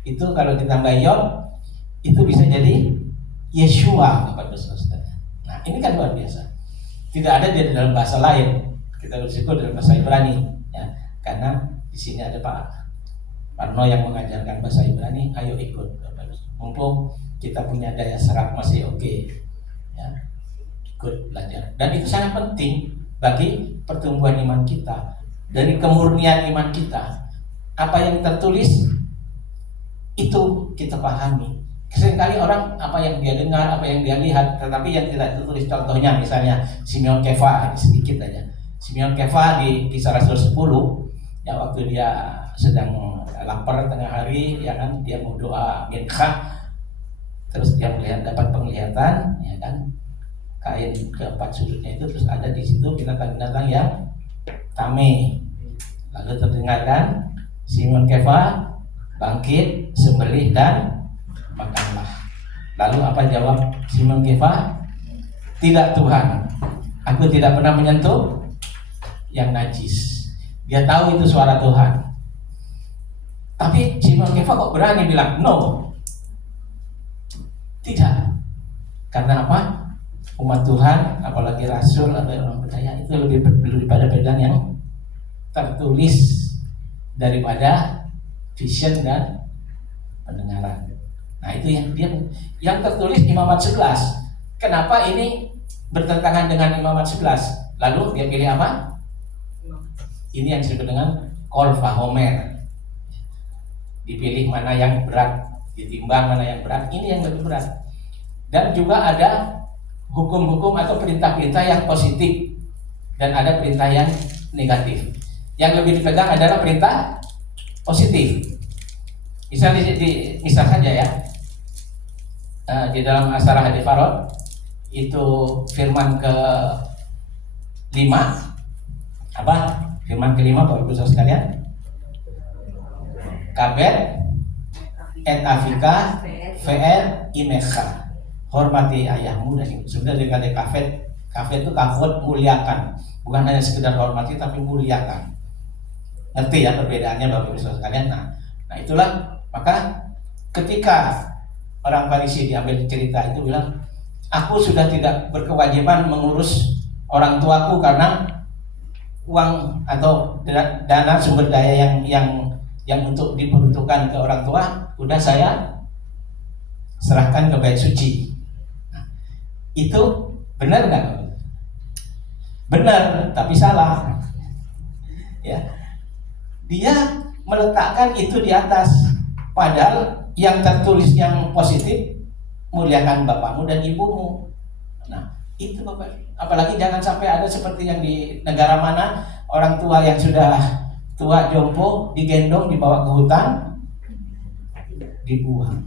itu kalau ditambah Yob itu bisa jadi Yeshua, Bapak Ibu Saudara. Nah, ini kan luar biasa. Tidak ada di dalam bahasa lain. Kita bersyukur dalam bahasa Ibrani, ya, karena di sini ada Pak Parno yang mengajarkan bahasa Ibrani. Ayo ikut, Bapak Ibu. Mumpung kita punya daya serap masih oke, ya, ikut belajar. Dan itu sangat penting bagi pertumbuhan iman kita, dari kemurnian iman kita. Apa yang tertulis itu kita pahami. Seringkali orang apa yang dia dengar, apa yang dia lihat, tetapi yang tidak tertulis. Contohnya misalnya Simeon Kefa, sedikit aja. Simeon Kefa di Kisah Rasul 10, ya waktu dia sedang lapar tengah hari, ya kan, dia mau doa minkhah, terus dia melihat dapat penglihatan, ya kan, kain keempat sudutnya itu terus ada di situ binatang-binatang yang tame. Lalu terdengarkan Simon Kefa bangkit, sembelih dan makanlah. Lalu apa jawab Simon Kefa? Tidak Tuhan, aku tidak pernah menyentuh yang najis. Dia tahu itu suara Tuhan. Tapi Simon Kefa kok berani bilang no? Tidak. Karena apa? Umat Tuhan, apalagi Rasul atau orang percaya itu lebih daripada pegang yang tertulis daripada vision dan pendengaran. Nah itu yang tertulis Imamat 11. Kenapa ini bertentangan dengan Imamat 11? Lalu dia pilih apa? Ini yang disebut dengan Kol Vahomer. Dipilih mana yang berat, ditimbang mana yang berat. Ini yang lebih berat. Dan juga ada hukum-hukum atau perintah-perintah yang positif dan ada perintah yang negatif. Yang lebih dipegang adalah perintah positif. Misal misal saja ya, di dalam Asharah Hadits Farod itu firman ke-5 apa? Firman ke-5 Bapak Ibu sekalian. Kabet et afika VR imecha. Hormati ayahmu dan ibu. Sebenarnya dengan kafet itu kafut muliakan, bukan hanya sekedar hormati tapi muliakan. Ngerti ya perbedaannya Bapak Ibu sekalian? Nah itulah, maka ketika orang Farisi diambil cerita itu bilang, aku sudah tidak berkewajiban mengurus orang tuaku karena uang atau dana sumber daya yang untuk diperuntukkan ke orang tua udah saya serahkan ke bait suci. Nah, itu benar nggak? Benar, tapi salah. Ya, dia meletakkan itu di atas, padahal yang tertulis yang positif muliakan bapakmu dan ibumu. Nah, itu Bapak. Apalagi jangan sampai ada seperti yang di negara mana orang tua yang sudah tua jompo digendong dibawa ke hutan dibuang.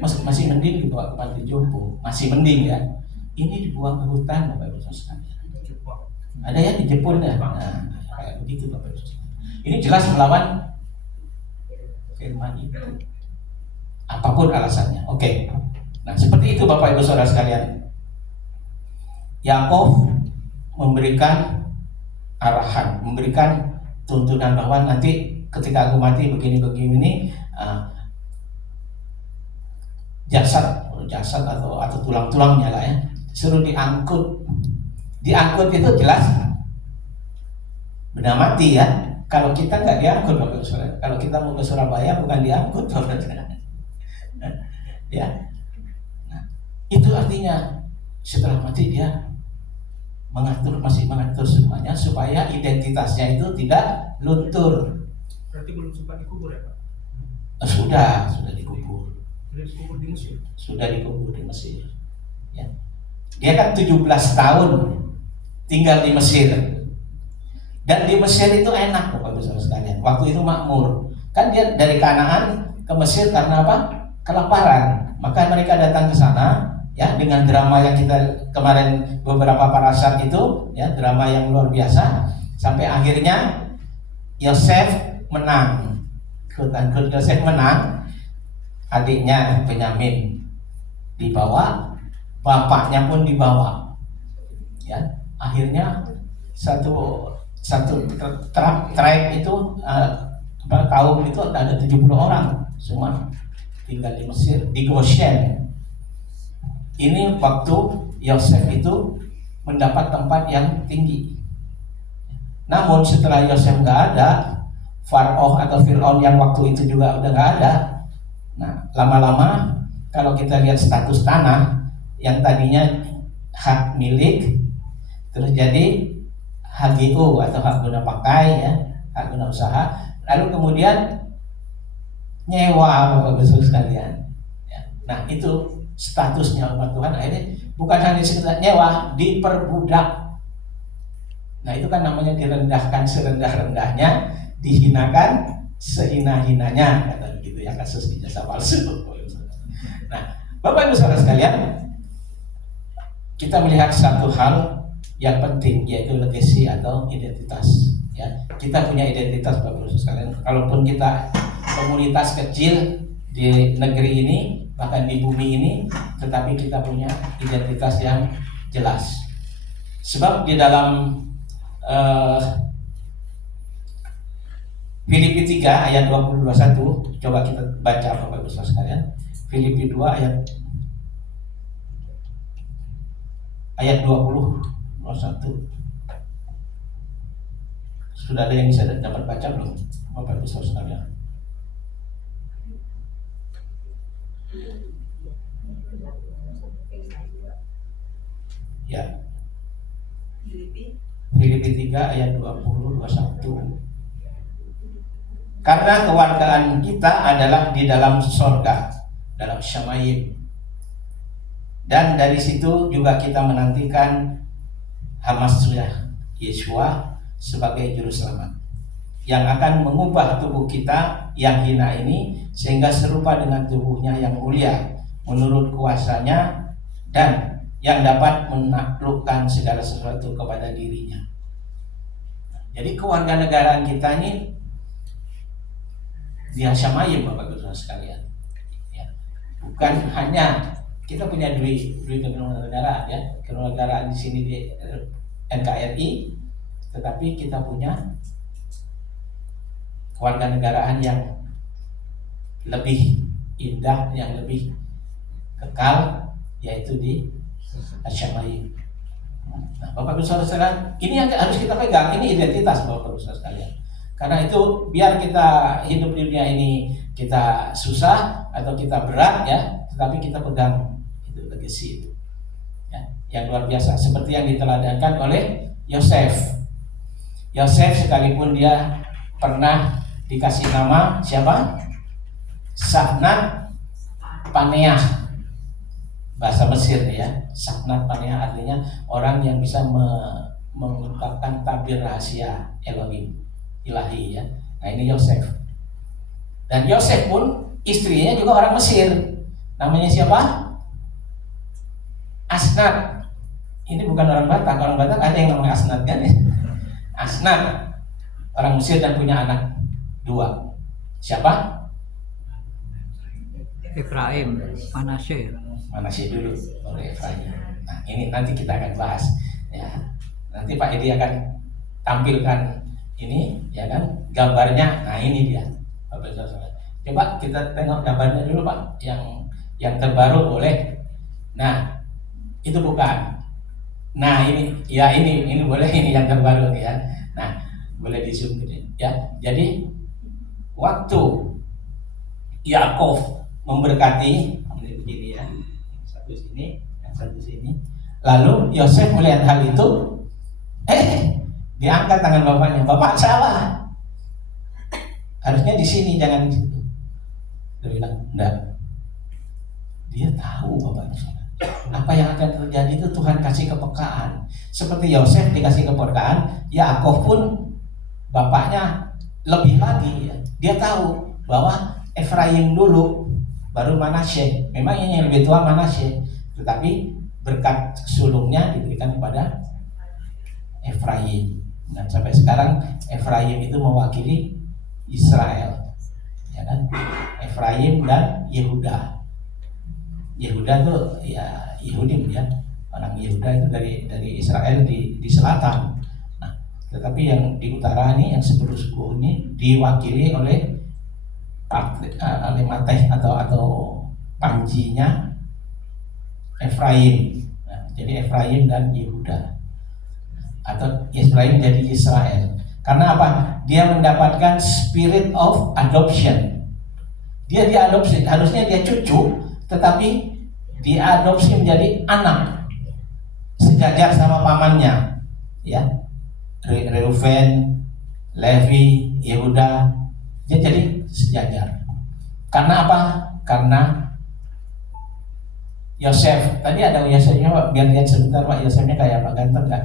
Masih mending dibawa ke panti jompo, masih mending ya. Ini dibuang ke hutan Bapak Ibu sekalian. Ada yang dijepun ya. Nah, kayak begitu Bapak Ibu. Ini jelas melawan firman itu. Apapun alasannya. Oke. Nah, seperti itu Bapak Ibu Saudara sekalian. Yakov memberikan arahan, memberikan tuntunan bahwa nanti ketika aku mati begini-begini jasad atau tulang-tulangnya lah ya, suruh diangkut. Diangkut itu jelas benda mati ya. Kalau kita nggak diangkut, kalau kita mau ke Surabaya bukan diangkut, ya. Nah, itu artinya setelah mati dia masih mengatur semuanya supaya identitasnya itu tidak luntur. Berarti belum sempat dikubur ya Pak? Sudah dikubur. Sudah dikubur di Mesir? Sudah dikubur di Mesir. Ya. Dia kan 17 tahun tinggal di Mesir. Dan di Mesir itu enak Bapak Ibu sekalian. Waktu itu makmur. Kan dia dari Kanaan ke Mesir karena apa? Kelaparan. Maka mereka datang ke sana ya dengan drama yang kita kemarin beberapa parasat itu ya, drama yang luar biasa sampai akhirnya Yosef menang. Yosef menang, adiknya Benyamin dibawa, bapaknya pun dibawa. Ya, akhirnya satu tribe itu kaum itu ada 70 orang semua tinggal di Mesir, di Goshen. Ini waktu Yosef itu mendapat tempat yang tinggi. Namun setelah Yosef nggak ada, Faraoh atau Fir'aun yang waktu itu juga udah nggak ada. Nah, lama-lama kalau kita lihat status tanah yang tadinya hak milik, terus jadi HGU atau hak guna pakai ya, hak guna usaha. Lalu kemudian nyewa Bapak Ibu sekalian. Ya. Nah itu statusnya umat Tuhan akhirnya bukan hanya sekedar nyewa, diperbudak. Nah itu kan namanya direndahkan serendah-rendahnya, dihinakan sehina-hinanya, kata begitu ya, kasus ijazah palsu. Nah, Bapak Ibu Saudara sekalian, kita melihat satu hal yang penting, yaitu legacy atau identitas. Ya, kita punya identitas Bapak Ibu sekalian. Kalaupun kita komunitas kecil di negeri ini, bahkan di bumi ini, tetapi kita punya identitas yang jelas. Sebab di dalam Filipi 3 ayat 20-21, coba kita baca Bapak Ibu sekalian. Filipi 2 ayat 20-21. Sudah ada yang bisa dapat baca belum Bapak Ibu sekalian? Ya. Filipi 3 ayat 20-21. Karena kewargaan kita adalah di dalam sorga, dalam Syamayim. Dan dari situ juga kita menantikan Hamasyah Yeshua sebagai juru selamat, yang akan mengubah tubuh kita yang hina ini sehingga serupa dengan tubuhnya yang mulia menurut kuasanya, dan yang dapat menaklukkan segala sesuatu kepada dirinya. Jadi kewarganegaraan kita ini dia Syamayim Bapak Ibu sekalian. Ya. Bukan hanya kita punya duit kewarganegaraan ya, kewarganegaraan di sini di NKRI, tetapi kita punya kewarganegaraan yang lebih indah, yang lebih kekal, yaitu di Syamayim. Nah, Bapak Ibu Saudara sekalian, ini yang harus kita pegang, ini identitas Bapak Ibu Saudara sekalian. Karena itu biar kita hidup di dunia ini kita susah atau kita berat ya, tetapi kita pegang itu legacy itu. Ya, yang luar biasa seperti yang diteladankan oleh Yosef. Yosef sekalipun dia pernah dikasih nama siapa? Safnat Paneah, bahasa Mesir ya. Safnat Paneah artinya orang yang bisa mengungkapkan tabir rahasia Elohim, ilahi ya. Nah ini Yosef. Dan Yosef pun istrinya juga orang Mesir. Namanya siapa? Asnat. Ini bukan orang Batak. Orang Batak ada yang namanya Asnat kan ya. Asnat orang Mesir dan punya anak 2. Siapa? Efraim, Manasye. Manasye dulu, oleh Efraim. Nah ini nanti kita akan bahas ya. Nanti Pak Edi akan tampilkan ini ya kan gambarnya. Nah ini dia Bapak Ibu Saudara. Coba kita tengok gambarnya dulu Pak, yang terbaru boleh. Nah itu bukan. Nah ini ya, ini boleh, ini yang terbaru nih ya. Nah boleh di zoom gitu ya. Jadi waktu Yakov memberkati begini ya, satu sini, yang satu sini. Lalu Yosef melihat hal itu, diangkat tangan bapaknya. Bapak salah, harusnya di sini, jangan di situ. Dia bilang, enggak. Dia tahu bapaknya salah. Apa yang akan terjadi itu Tuhan kasih kepekaan. Seperti Yosef dikasih kepekaan, Yakov pun bapaknya lebih lagi ya. Dia tahu bahwa Efraim dulu, baru Manasye. Memang ini yang lebih tua Manasye, tetapi berkat sulungnya diberikan kepada Efraim. Dan sampai sekarang Efraim itu mewakili Israel, ya kan? Efraim dan Yehuda. Yehuda itu ya Yehudim ya, orang Yehuda itu dari Israel di selatan. Nah, tetapi yang di utara ini, yang sepuluh ini diwakili oleh Mateh atau panjinya Efraim. Nah, jadi Efraim dan Yehuda, atau Efraim jadi Israel. Karena apa? Dia mendapatkan spirit of adoption. Dia diadopsi, harusnya dia cucu, tetapi diadopsi menjadi anak, sejajar sama pamannya, ya. Reuben, Levi, Yehuda, dia jadi sejajar. Karena apa? Karena Yosef. Tadi ada Yosefnya Pak, biar lihat sebentar Pak, Yosefnya kayak apa, ganteng nggak?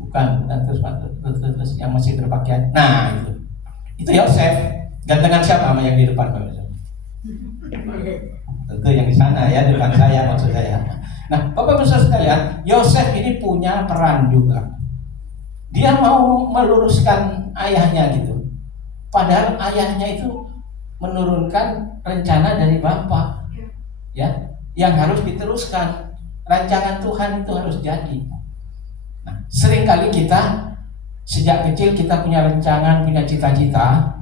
bukan terus yang masih berpakaian. Nah itu Yosef. Gantengan siapa sama yang di depan Pak? Tentu yang di sana ya, depan saya maksud saya. Nah, Bapak Ibu Saudara sekalian, Yosef ini punya peran juga. Dia mau meluruskan ayahnya gitu. Padahal ayahnya itu menurunkan rencana dari Bapak. Ya, yang harus diteruskan. Rancangan Tuhan itu harus jadi. Nah, seringkali kita sejak kecil kita punya rancangan, punya cita-cita,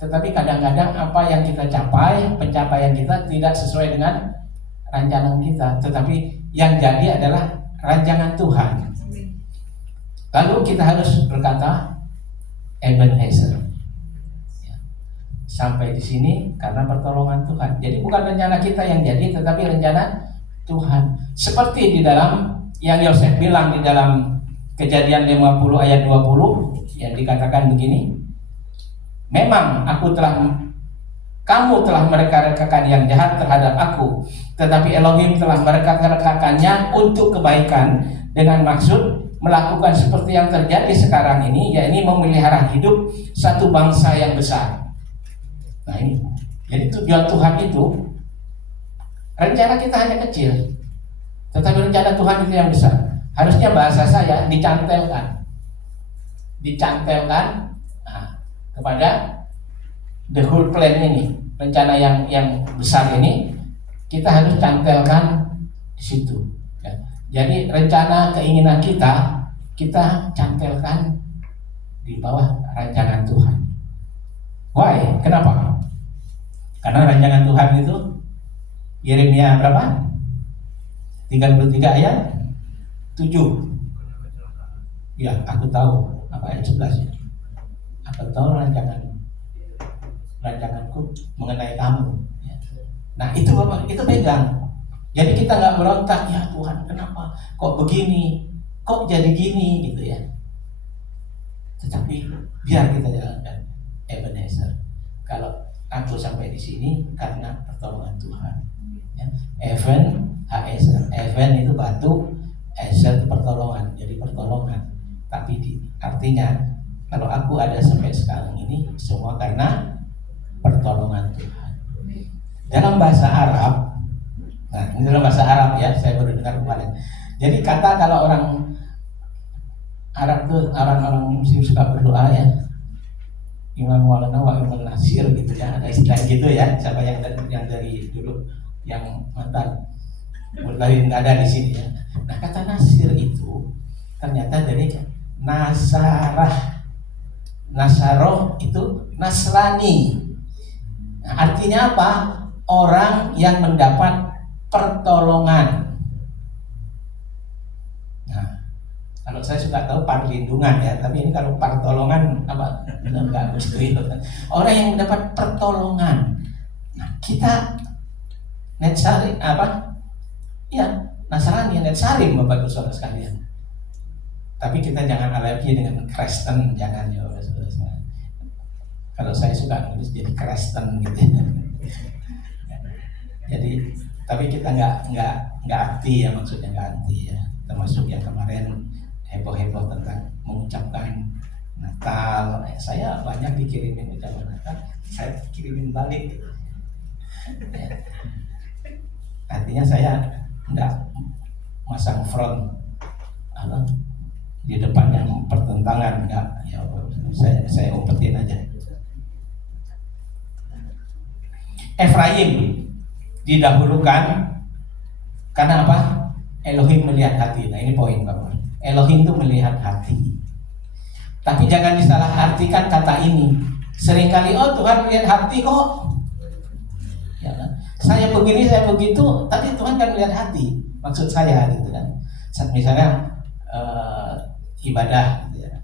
tetapi kadang-kadang apa yang kita capai, pencapaian kita tidak sesuai dengan rancangan kita. Tetapi yang jadi adalah rancangan Tuhan. Lalu kita harus berkata, Ebenezer. Ya. Sampai di sini karena pertolongan Tuhan. Jadi bukan rencana kita yang jadi, tetapi rencana Tuhan. Seperti di dalam yang Yosef bilang di dalam Kejadian 50 ayat 20 yang dikatakan begini. Memang kamu telah mereka-rekakan yang jahat terhadap aku, tetapi Elohim telah mereka-rekakannya untuk kebaikan dengan maksud melakukan seperti yang terjadi sekarang ini, yakni memelihara hidup satu bangsa yang besar. Nah ini, jadi tujuan Tuhan itu, rencana kita hanya kecil, tetapi rencana Tuhan itu yang besar. Harusnya bahasa saya dicantelkan kepada the whole plan ini, rencana yang besar ini kita harus cantelkan di situ. Ya. Jadi rencana keinginan kita cantelkan di bawah rancangan Tuhan. Why? Kenapa? Karena rancangan Tuhan itu Yeremia berapa? 33 ayat 7. Ya, aku tahu apa ayat 11 ya. Aku tahu rancanganku mengenai kamu. Ya. Nah itu Bapak, itu pegang. Jadi kita nggak berontak, ya Tuhan kenapa? Kok begini? Kok jadi gini gitu ya? Tetapi biar kita jalankan Ebenezer. Kalau aku sampai di sini karena pertolongan Tuhan. Ya. Even itu batu, Ezer itu pertolongan, jadi pertolongan. Tapi artinya kalau aku ada sampai sekarang ini semua karena pertolongan Tuhan. Dalam bahasa Arab, nah ini dalam bahasa Arab ya, saya baru dengar kemarin. Jadi kata kalau orang Arab tuh orang Muslim suka berdoa ya, Imam Maulana wa Imam Nasir gitu ya, ada istilah gitu ya. Siapa yang dari dulu yang mantan mulai nggak ada di sini ya. Nah kata Nasir itu ternyata dari Nasaroh itu Nasrani. Nah, artinya apa? Orang yang mendapat pertolongan. Nah, kalau saya suka tahu perlindungan ya, tapi ini kalau pertolongan apa? Enggak mesti. Orang yang mendapat pertolongan. Nah, kita Netsari apa? Ya, Nasrani, Netsarim Bapak Ibu Saudara sekalian. Tapi kita jangan alergi dengan Kristen, jangan ya Bapak Saudara sekalian. Kalau saya suka nulis jadi Kristen gitu ya. Jadi, tapi kita nggak anti ya, maksudnya nggak anti ya. Termasuk yang kemarin heboh tentang mengucapkan Natal. Saya banyak dikirimin ucapan Natal, saya kirimin balik. Ya. Artinya saya nggak masang front di depan yang pertentangan, enggak ya, saya umpetin aja. Efraim didahulukan karena apa? Elohim melihat hati. Nah ini poin Bapak. Elohim itu melihat hati. Tapi jangan disalahartikan kata ini. Seringkali Tuhan melihat hati kok. Ya kan? Saya begini, saya begitu, tapi Tuhan kan melihat hati. Maksud saya gitu kan. Misalnya ibadah gitu ya.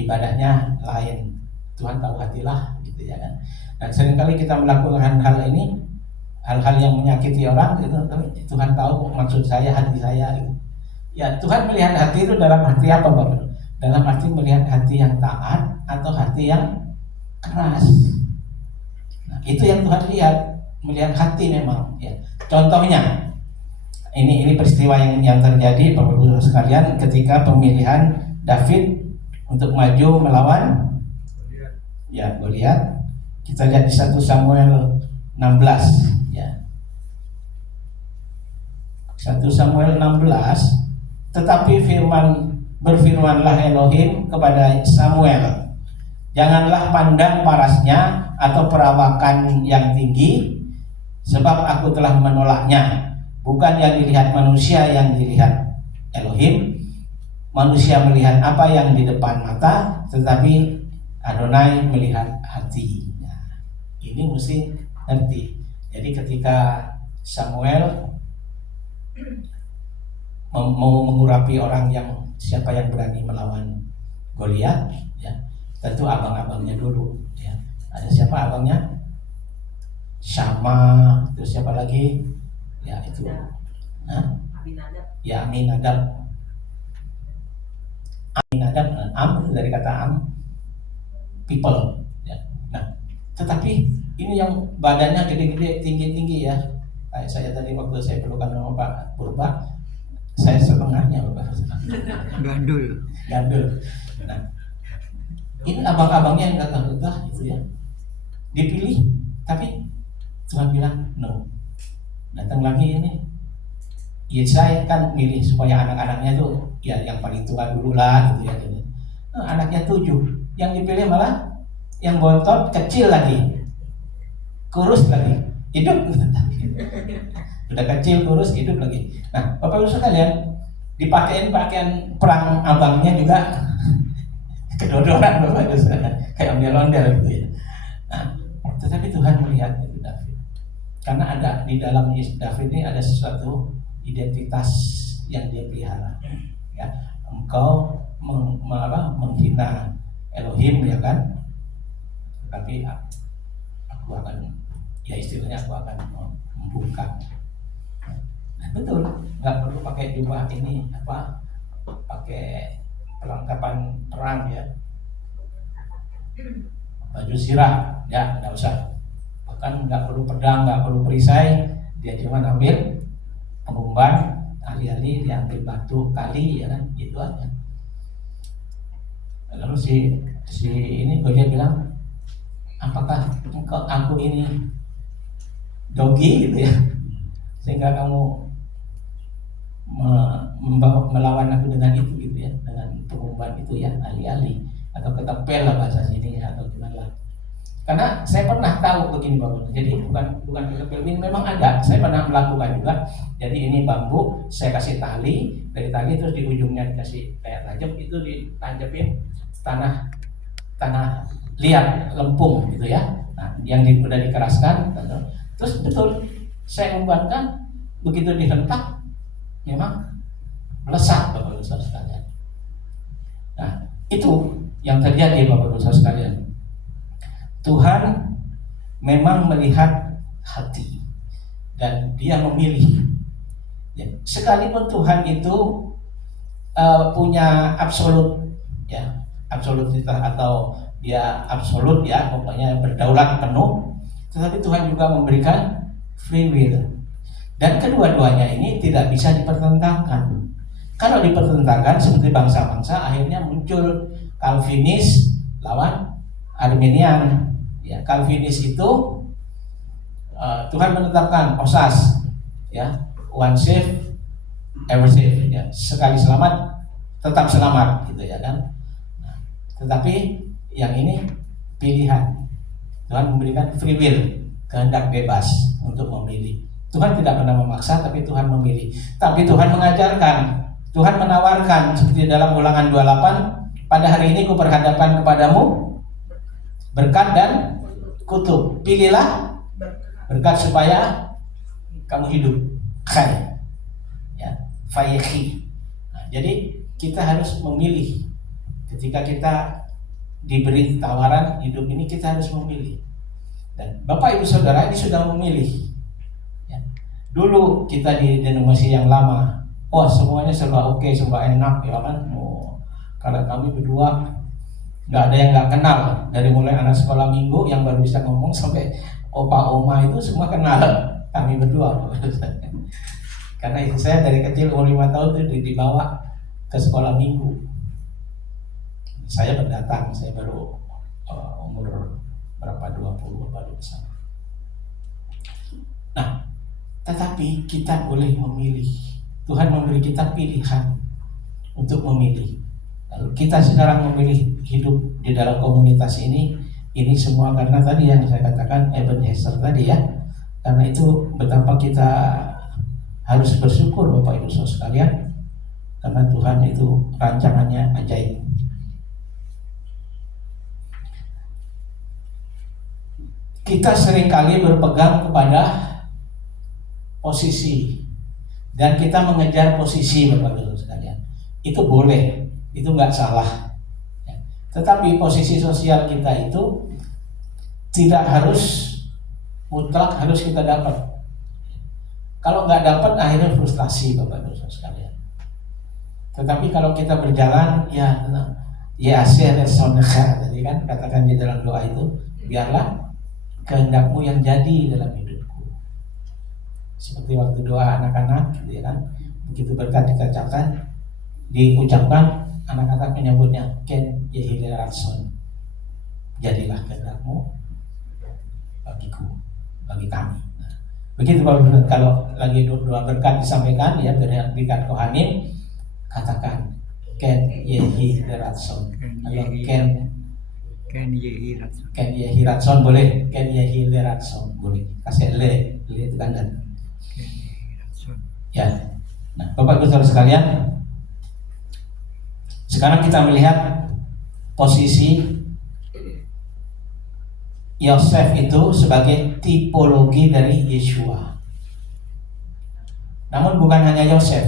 Ibadahnya lain. Tuhan tahu hatilah gitu ya kan. Dan seringkali kita melakukan hal ini, hal-hal yang menyakiti orang gitu, tapi Tuhan tahu maksud saya, hati saya gitu. Ya, Tuhan melihat hati itu dalam hati apa Bapak? Dalam arti melihat hati yang taat atau hati yang keras. Nah, itu yang Tuhan lihat, melihat hati memang ya. Contohnya ini peristiwa yang terjadi Bapak Ibu sekalian ketika pemilihan David untuk maju melawan ya Goliat. Kita lihat di 1 Samuel 16 ya. 1 Samuel 16, tetapi berfirmanlah Elohim kepada Samuel, janganlah pandang parasnya atau perawakan yang tinggi, sebab aku telah menolaknya. Bukan yang dilihat manusia yang dilihat Elohim. Manusia melihat apa yang di depan mata, tetapi Adonai melihat hati. Ini mesti ngerti. Jadi ketika Samuel mau mengurapi orang siapa yang berani melawan Goliat, ya, tentu abang-abangnya dulu. Ya. Ada siapa abangnya? Syama, terus siapa lagi? Ya itu. Ya Aminadab. Am dari kata people. Ya. Nah, tetapi ini yang badannya gede-gede, tinggi-tinggi ya. Kayak saya tadi waktu saya pelukan sama Pak Purba, saya setengahnya Bapak. Gandul. Nah, ini abang-abangnya yang gagah-gagah itu ya. Dipilih, tapi Tuhan bilang no. Datang lagi ini. Ya saya kan milih supaya anak-anaknya tuh ya yang paling tua dulu lah gitu ya. Nah, anaknya 7, yang dipilih malah yang bontot kecil lagi, kurus lagi, hidup. Udah kecil, kurus, hidup lagi. Nah, Bapak Ibu sekalian, dipakein pakaian perang abangnya juga kedodoran Bapak Ibu sekalian, kayak ondel-ondel gitu ya. Nah, tetapi Tuhan melihat itu David, karena ada di dalam David ini ada sesuatu identitas yang dia pelihara. Ya, engkau menghina Elohim ya kan, tapi aku akan, ya istilahnya aku akan membungkam. Nah, betul, nggak perlu pakai jubah ini pakai perlengkapan perang ya, baju sirah ya nggak usah, bahkan nggak perlu pedang, nggak perlu perisai, dia cuma ambil pengumban, alih-alih dia ambil batu kali ya kan, gitu aja. Lalu si ini Goliat bilang, apakah aku ini dogi gitu ya, sehingga kamu melawan aku dengan itu gitu ya, dengan pengumban itu ya, alih-alih atau ketepel lah bahasa sini ya, atau gimana lah. Karena saya pernah tahu begini Bapak, jadi bukan ketepel ini memang ada, saya pernah melakukan juga. Jadi ini bambu, saya kasih tali, dari tali terus di ujungnya dikasih kayak tajam, itu ditanjepin tanah liat lempung gitu ya. Nah, yang udah dikeraskan, terus betul saya umumkan begitu dihentak, memang melesat Bapak Ibu sekalian. Nah, itu yang terjadi Bapak Ibu sekalian. Tuhan memang melihat hati dan Dia memilih. Ya, sekalipun Tuhan itu punya absolut ya, absolutitas atau dia absolut ya, pokoknya berdaulat penuh, tetapi Tuhan juga memberikan free will. Dan kedua-duanya ini tidak bisa dipertentangkan. Kalau dipertentangkan seperti bangsa-bangsa, akhirnya muncul Calvinis lawan Arminian. Ya, Calvinis itu Tuhan menetapkan osas, ya, one save, ever save, ya, sekali selamat tetap selamat, gitu ya kan. Nah, tetapi yang ini pilihan. Tuhan memberikan free will, kehendak bebas untuk memilih. Tuhan tidak pernah memaksa, tapi Tuhan memilih. Tapi Tuhan mengajarkan, Tuhan menawarkan seperti dalam Ulangan 28, pada hari ini kuperhadapkan kepadamu berkat dan kutuk. Pilihlah berkat supaya kamu hidup kaya. Ya, fayehi. Nah, jadi kita harus memilih. Ketika kita diberi tawaran hidup ini, kita harus memilih. Dan Bapak Ibu Saudara ini sudah memilih. Ya. Dulu kita di denominasi yang lama, oh semuanya serba oke, serba enak ya kan. Oh, kalau kami berdua nggak ada yang nggak kenal, dari mulai anak sekolah minggu yang baru bisa ngomong sampai opa oma itu semua kenal kami berdua. Karena itu saya dari kecil umur 5 tahun itu dibawa ke sekolah minggu. Saya pendatang, saya baru umur berapa 20 baru kesana. Nah, tetapi kita boleh memilih. Tuhan memberi kita pilihan untuk memilih. Lalu kita sekarang memilih hidup di dalam komunitas ini semua karena tadi yang saya katakan Ebenezer tadi ya. Karena itu betapa kita harus bersyukur Bapak Ibu Saudara sekalian, karena Tuhan itu rancangannya ajaib. Kita seringkali berpegang kepada posisi dan kita mengejar posisi Bapak Ibu sekalian. Itu boleh, itu nggak salah. Tetapi posisi sosial kita itu tidak harus mutlak harus kita dapat. Kalau nggak dapat akhirnya frustasi Bapak Ibu sekalian. Tetapi kalau kita berjalan ya soneka tadi kan katakan di dalam doa itu, biarlah kehendakmu yang jadi dalam hidupku. Seperti waktu doa anak-anak gitu ya kan, begitu berkat diucapkan anak-anak menyebutnya Ken Yehi Ratson, jadilah kehendakmu bagiku, bagi kami. Nah, begitu Bapak, kalau lagi doa berkat disampaikan ya berkat Kohanim, katakan Ken Yehi Ratson. Kalau Ken Yehi Ratson boleh, Ken Yehi Ratson boleh. Kasih le itu kan dan ya. Nah, Bapak Ibu Saudara sekalian, sekarang kita melihat posisi Yosef itu sebagai tipologi dari Yeshua. Namun bukan hanya Yosef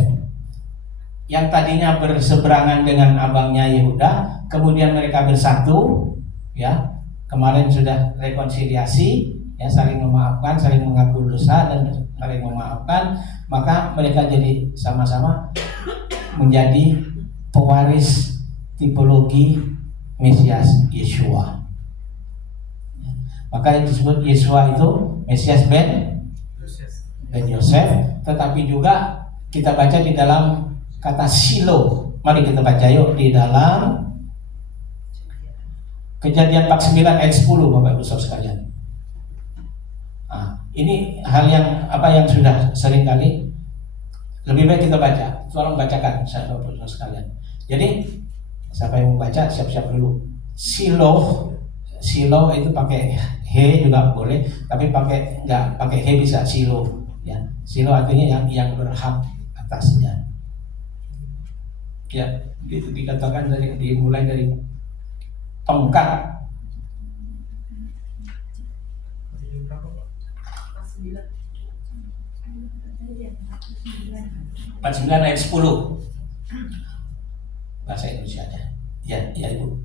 yang tadinya berseberangan dengan abangnya Yehuda, kemudian mereka bersatu, ya. Kemarin sudah rekonsiliasi, ya, saling memaafkan, saling mengaku dosa dan saling memaafkan, maka mereka jadi sama-sama menjadi pewaris tipologi Mesias Yeshua. Maka yang disebut Yeshua itu Mesias ben Yosef, tetapi juga kita baca di dalam kata Silo. Mari kita baca yuk di dalam Kejadian 49 ayat 10 Bapak Ibu Saudara sekalian. Nah, ini hal yang sudah sering kali lebih baik kita baca. Tolong bacakan Bapak Ibu Saudara sekalian. Jadi siapa yang mau baca siap-siap dulu. Silo itu pakai he juga boleh, tapi nggak pakai he bisa silo. Ya, silo artinya yang berhak atasnya. Ya, itu dikatakan dimulai dari tongkat. 49 ayat 10 bahasa Indonesianya. Ya Ibu.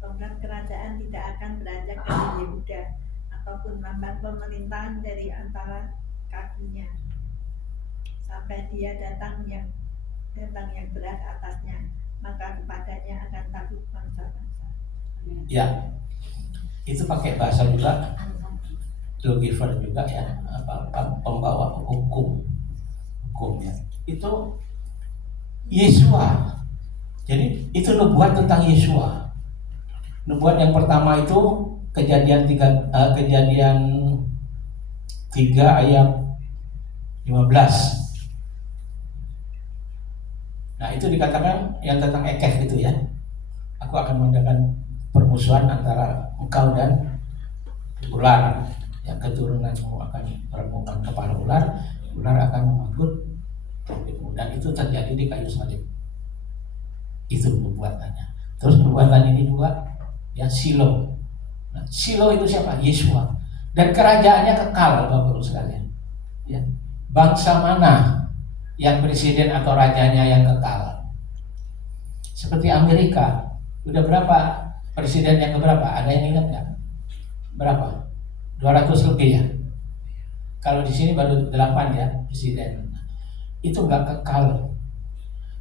Tongkat kerajaan tidak akan beranjak dari Yehuda ataupun lambang pemerintahan dari antara kakinya sampai dia datang yang berat atasnya, maka kepadanya akan takut bangsa-bangsa. Ya, itu pakai bahasa juga lawgiver juga ya, pembawa hukum ya. Itu Yeshua. Jadi itu nubuat tentang Yeshua. Nubuat yang pertama itu kejadian 3 ayat 15. Nah, itu dikatakan yang tentang Ekef itu ya. Aku akan mengadakan permusuhan antara engkau dan ular. Yang keturunanmu akan meremukkan kepala ular, ular akan memanggut tubuhmu. Dan itu terjadi di kayu salib. Itu nubuatannya. Terus nubuatan ini juga ya Silo. Nah, Silo itu siapa? Yeshua. Dan kerajaannya kekal Bapak Ibu sekalian. Ya. Bangsa mana yang presiden atau rajanya yang kekal? Seperti Amerika. Udah berapa presiden yang keberapa? Ada yang ingat nggak? Berapa? 200 lebih ya. Kalau di sini baru 8 ya presiden. Itu nggak kekal.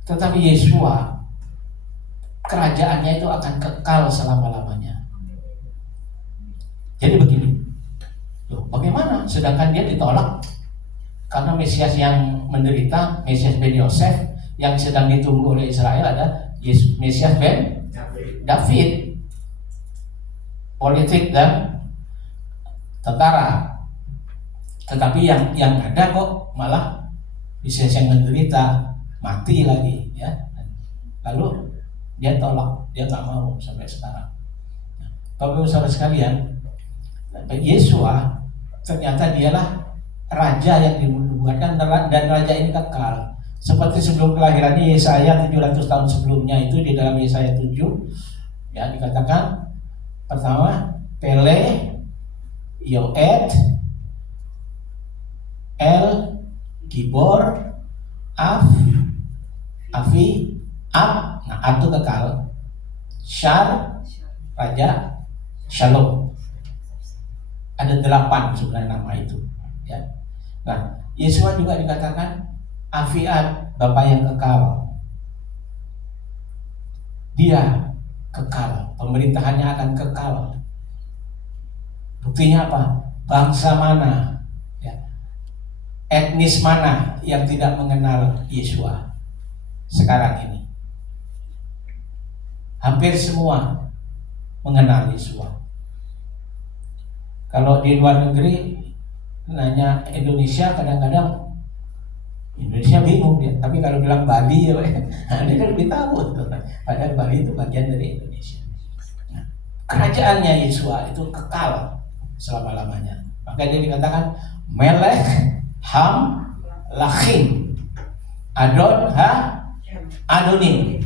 Tetapi Yeshua kerajaannya itu akan kekal selama-lamanya. Jadi begini. Loh, bagaimana? Sedangkan dia ditolak karena Mesias yang menderita, Mesias ben Yosef yang sedang ditunggu oleh Israel ada Mesias ben David, politik dan tentara. Tetapi yang ada kok malah bisa yang menderita, mati lagi, ya. Lalu dia tolak, dia nggak mau sampai sekarang. Bapak-Ibu saudara sekalian, Yesua ternyata dialah raja yang dinubuatkan, dan raja ini kekal. Seperti sebelum kelahirannya Yesaya 700 tahun sebelumnya itu, di dalam Yesaya 7 ya dikatakan pertama Pele, Yoed, El, Gibor, Afi, Ab, nah Ab itu kekal, Syar, raja, Shalom. Ada 8 sebenarnya nama itu, ya. Nah, Yesua juga dikatakan Afiat, Bapa yang kekal. Dia kekal, pemerintahannya akan kekal. Buktinya apa? Bangsa mana, ya, etnis mana yang tidak mengenal Yesua sekarang ini? Hampir semua mengenal Yesua. Kalau di luar negeri nanya Indonesia, kadang-kadang Indonesia bingung dia. Tapi kalau bilang Bali, ya, dia kan lebih tahu. Padahal Bali itu bagian dari Indonesia. Nah, kerajaannya Yesua itu kekal selama-lamanya. Maka dia dikatakan Melech Ham Lachim Adon Adonim,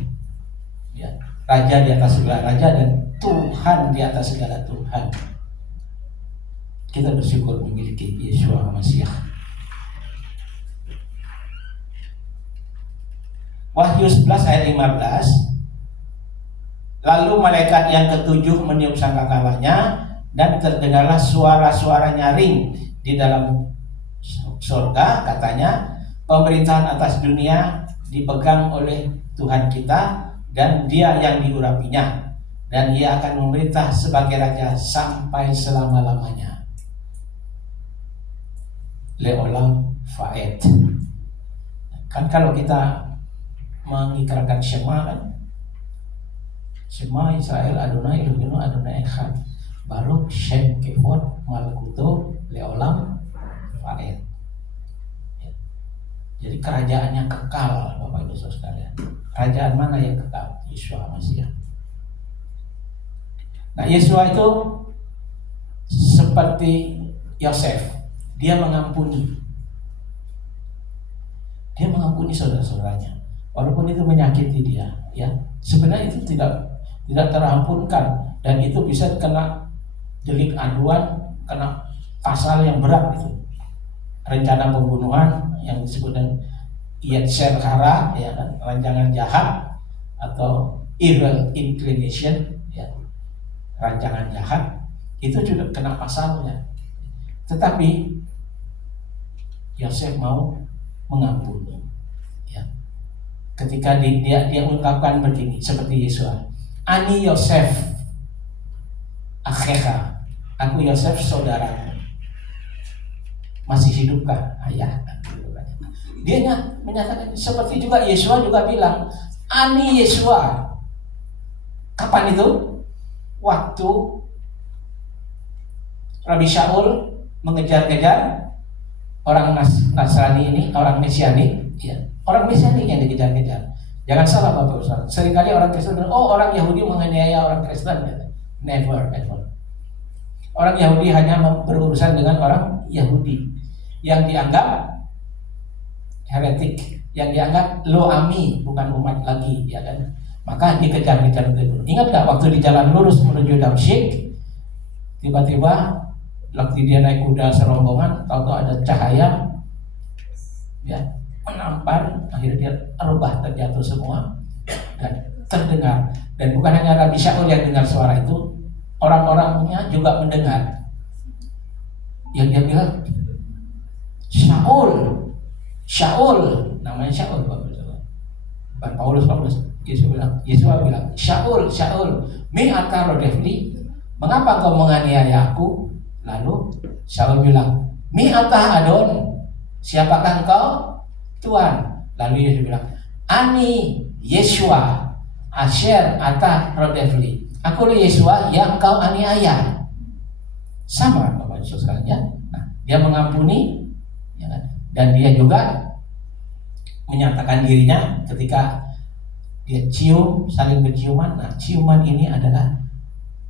ya, raja di atas segala raja dan Tuhan di atas segala Tuhan. Kita bersyukur memiliki Yesua Masiah. Wahyu 11 ayat 15. Lalu malaikat yang ketujuh meniup sangkakalanya, dan terdengarlah suara-suara nyaring di dalam surga, katanya, pemerintahan atas dunia dipegang oleh Tuhan kita, dan Dia yang diurapinya, dan Ia akan memerintah sebagai raja sampai selama-lamanya. Leolam Faed. Kan kalau kita mengikrarkan Shema, kan, Shema Israel Adonai Eloheinu Adonai Echad, baru Shem Kevod Malkuto Leolam Faed. Ya. Jadi kerajaannya kekal, Bapak Ibu Saudara sekalian. Kerajaan mana yang kekal? Yesua Masiah. Nah, Yesua itu seperti Yosef. Dia mengampuni saudara-saudaranya, walaupun itu menyakiti dia, ya. Sebenarnya itu tidak terampunkan, dan itu bisa kena delik aduan, kena pasal yang berat itu. Rencana pembunuhan yang disebut dengan Yetzer Hara, ya kan, rancangan jahat, atau evil inclination, ya, rancangan jahat, itu juga kena pasalnya. Tetapi Yosef mau mengampuni, ya. Ketika dia ungkapkan begini, seperti Yesua, Ani Yosef Akhecha, aku Yosef saudaramu, masih hidupkah ayah? Dia menyatakan seperti juga Yesua juga bilang, Ani Yesua. Kapan itu? Waktu Rabi Shaul mengejar-kejar orang Nasrani ini, orang Mesianik, ya. Orang Mesianik yang dikejar-kejar. Jangan salah Bapak Ustaz. Seringkali orang Kristen bilang, oh, orang Yahudi menganiaya orang Kristen. Never. Orang Yahudi hanya berurusan dengan orang Yahudi yang dianggap heretik, yang dianggap lo ami, bukan umat lagi, ya kan? Maka dikejar-kejar dulu. Ingat nggak waktu di jalan lurus menuju Damsyik, tiba-tiba waktu dia naik kuda serombongan, tahu ada cahaya, ya, menampar, akhirnya dia rubah, terjatuh semua, dan terdengar. Dan bukan hanya Rabi Shaul yang dengar suara itu, orang-orangnya juga mendengar. Yang dia bilang, Shaul, namanya Shaul, bukan Paulus. Yesua bilang, Shaul, mi anta rodefni, mengapa kau menganiaya aku? Lalu Shaul bilang, mi anta adon, siapakah engkau? Tuhan. Lalu Yesus bilang, Ani Yesua Asher ata rodefli. Aku Yesua yang kau aniaya. Sama Bapak Ibu sekalian. Nah, dia mengampuni, ya kan? Dan dia juga menyatakan dirinya ketika dia cium, saling berciuman. Nah, ciuman ini adalah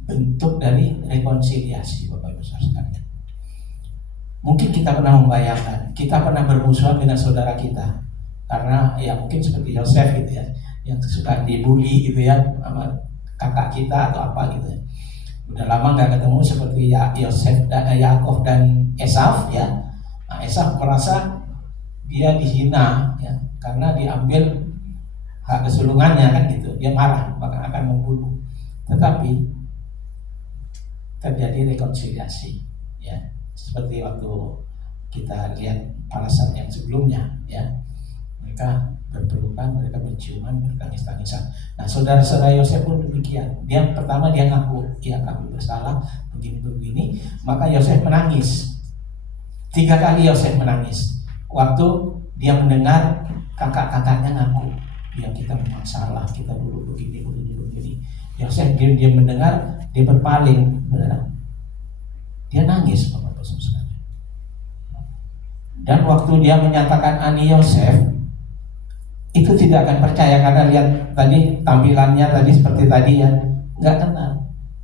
bentuk dari rekonsiliasi, Bapak Ibu sekalian. Mungkin kita pernah membayangkan, kita pernah bermusuhan dengan saudara kita, karena ya mungkin seperti Yosef gitu ya, yang suka dibully gitu ya sama kakak kita atau apa gitu ya. Udah lama nggak ketemu, seperti Yosef dan Yakov dan Esau ya. Nah, Esau merasa dia dihina ya, karena diambil hak kesulungannya kan gitu. Dia marah, bahkan akan membunuh. Tetapi terjadi rekonsiliasi ya, seperti waktu kita lihat parasan yang sebelumnya ya. Mereka berpelukan, mereka berciuman, bertangis-tangisan. Nah, saudara-saudara Yosef pun demikian. Dia pertama dia ngaku, ya kami bersalah, begini-begini. Maka Yosef menangis. 3 kali Yosef menangis. Waktu dia mendengar kakak-kakaknya ngaku, ya kita memang salah, kita dulu begini. Yosef dia mendengar, dia berpaling, benar. Dia nangis, Bapak-Bapak sekalian. Dan waktu dia menyatakan ani Yosef, itu tidak akan percaya karena lihat tadi tampilannya tadi seperti tadi ya, nggak kenal.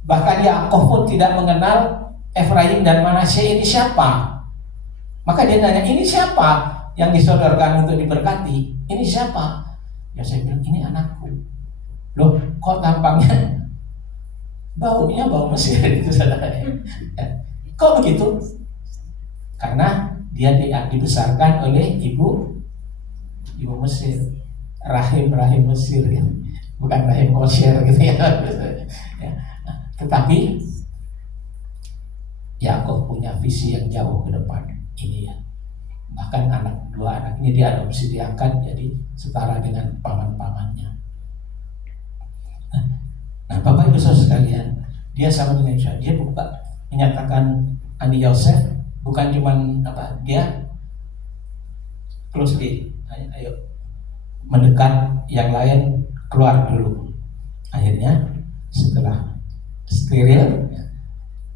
Bahkan Yakov pun tidak mengenal Efraim dan Manasye ini siapa. Maka dia nanya, ini siapa yang disodorkan untuk diberkati? Ini siapa? Ya saya bilang, ini anakku. Loh, kok tampangnya baunya bau Mesir itu saudara? Kok begitu? Karena dia dibesarkan oleh ibu Mesir, rahim Mesir ya, bukan rahim kosher gitu ya. Nah, tetapi Yakov punya visi yang jauh ke depan ini ya. Bahkan dua anak ini diadopsi, diangkat jadi setara dengan paman-pamannya. Nah, Bapak Ibu Saudara sekalian, dia sama dengan Yosef. Dia bukan menyatakan ani Yosef, bukan cuman dia close diri. Ayo mendekat, yang lain keluar dulu. Akhirnya setelah steril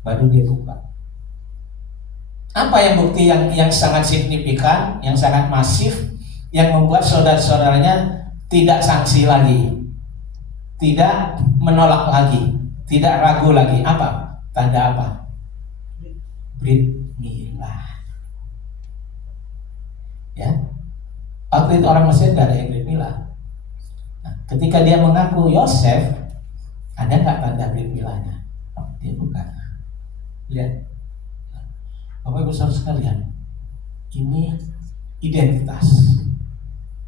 baru dia buka. Apa yang bukti yang sangat signifikan, yang sangat masif, yang membuat saudara-saudaranya tidak sanksi lagi, tidak menolak lagi, tidak ragu lagi? Apa? Tanda apa? Brit milah. Ya. Waktu itu orang Mesir gak ada yang brit milah. Nah, ketika dia mengaku Yosef, ada nggak tanda brit milahnya? Dia bukan. Lihat, Bapak Ibu Saudara sekalian, ini identitas.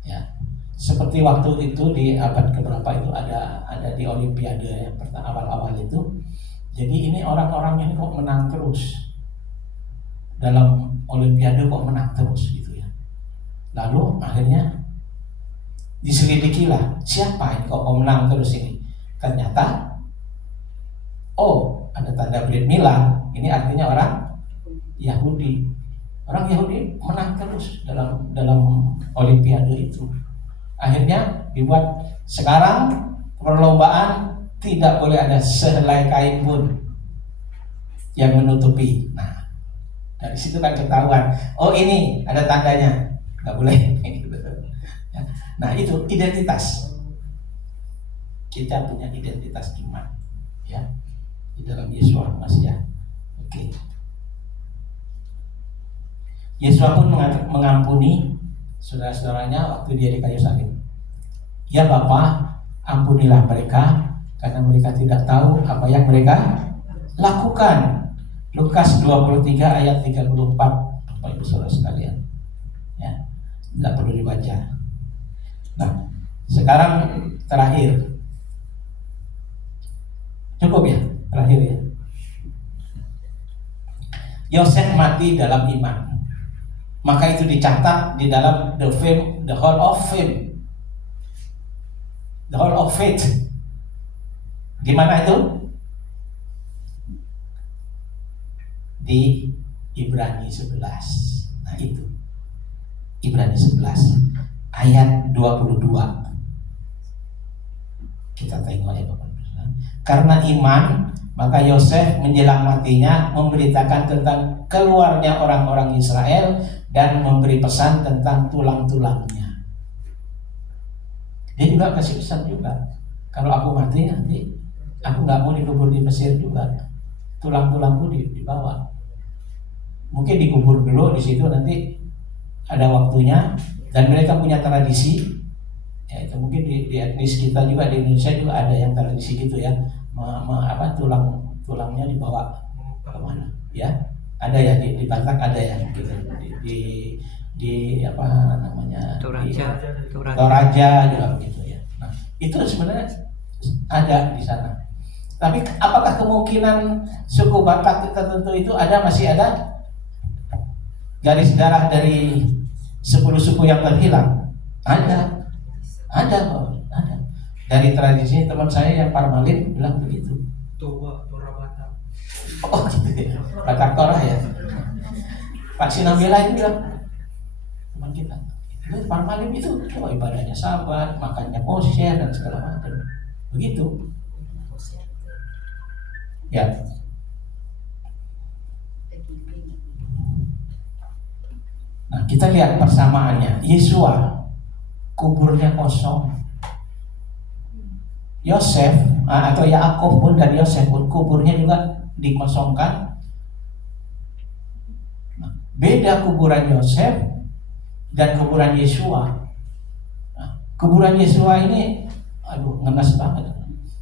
Ya, seperti waktu itu di abad keberapa itu ada di Olimpiade yang pertama awal-awal itu. Jadi ini orang-orang ini kok menang terus dalam Olimpiade, kok menang terus gitu ya. Lalu akhirnya diselidikilah, siapa ini kok menang terus ini. Ternyata ada tanda brit milah. Ini artinya orang Yahudi. Orang Yahudi menang terus dalam Olimpiade itu. Akhirnya dibuat sekarang perlombaan tidak boleh ada sehelai kain pun yang menutupi. Nah, dari situ kan ketahuan. Oh, ini ada tandanya. Nggak boleh. Nah, itu identitas. Kita punya identitas iman, ya, di dalam Yesus Masiah. Oke. Yesus pun mengampuni saudara-saudaranya waktu dia di kayu salib. Ya Bapa, ampunilah mereka karena mereka tidak tahu apa yang mereka lakukan. Lukas 23 ayat 34, Bapak Ibu Saudara sekalian. Ya, tidak perlu dibaca. Nah, sekarang terakhir. Cukup ya, terakhir ya. Yosef mati dalam iman. Maka itu dicatat di dalam the Hall of Fame, the Hall of Faith. Di mana itu? Di Ibrani 11. Nah, itu Ibrani 11 ayat 22. Kita tengok ya Bapak. Karena iman, maka Yosef menjelang matinya memberitakan tentang keluarnya orang-orang Israel dan memberi pesan tentang tulang-tulangnya. Dia juga kasih pesan juga, kalau aku mati nanti aku nggak mau dikubur di Mesir juga, tulang-tulangku dibawa. Mungkin dikubur dulu di situ, nanti ada waktunya, dan mereka punya tradisi. Ya itu mungkin di etnis kita juga, di Indonesia juga ada yang tradisi gitu ya, tulangnya dibawa kemana? Ya ada ya di Batak ada ya gitu, di apa namanya, Toraja juga begitu ya. Nah itu sebenarnya ada di sana. Tapi apakah kemungkinan suku Batak tertentu itu masih ada garis darah dari 10 suku yang terhilang? Ada. Dari tradisi teman saya yang Parmalin bilang begitu. Tora Batak. Oh gitu ya, Batak Tora ya. Pak Sinambela itu bilang, teman kita, itu Parmalin itu ibadahnya sahabat, makannya kosher dan segala macam. Begitu. Ya. Nah kita lihat persamaannya. Yesua kuburnya kosong. Yosef atau Yakub pun dan Yosef pun kuburnya juga dikosongkan. Nah, beda kuburan Yosef dan kuburan Yesua. Nah, kuburan Yesua ini, aduh ngenes banget.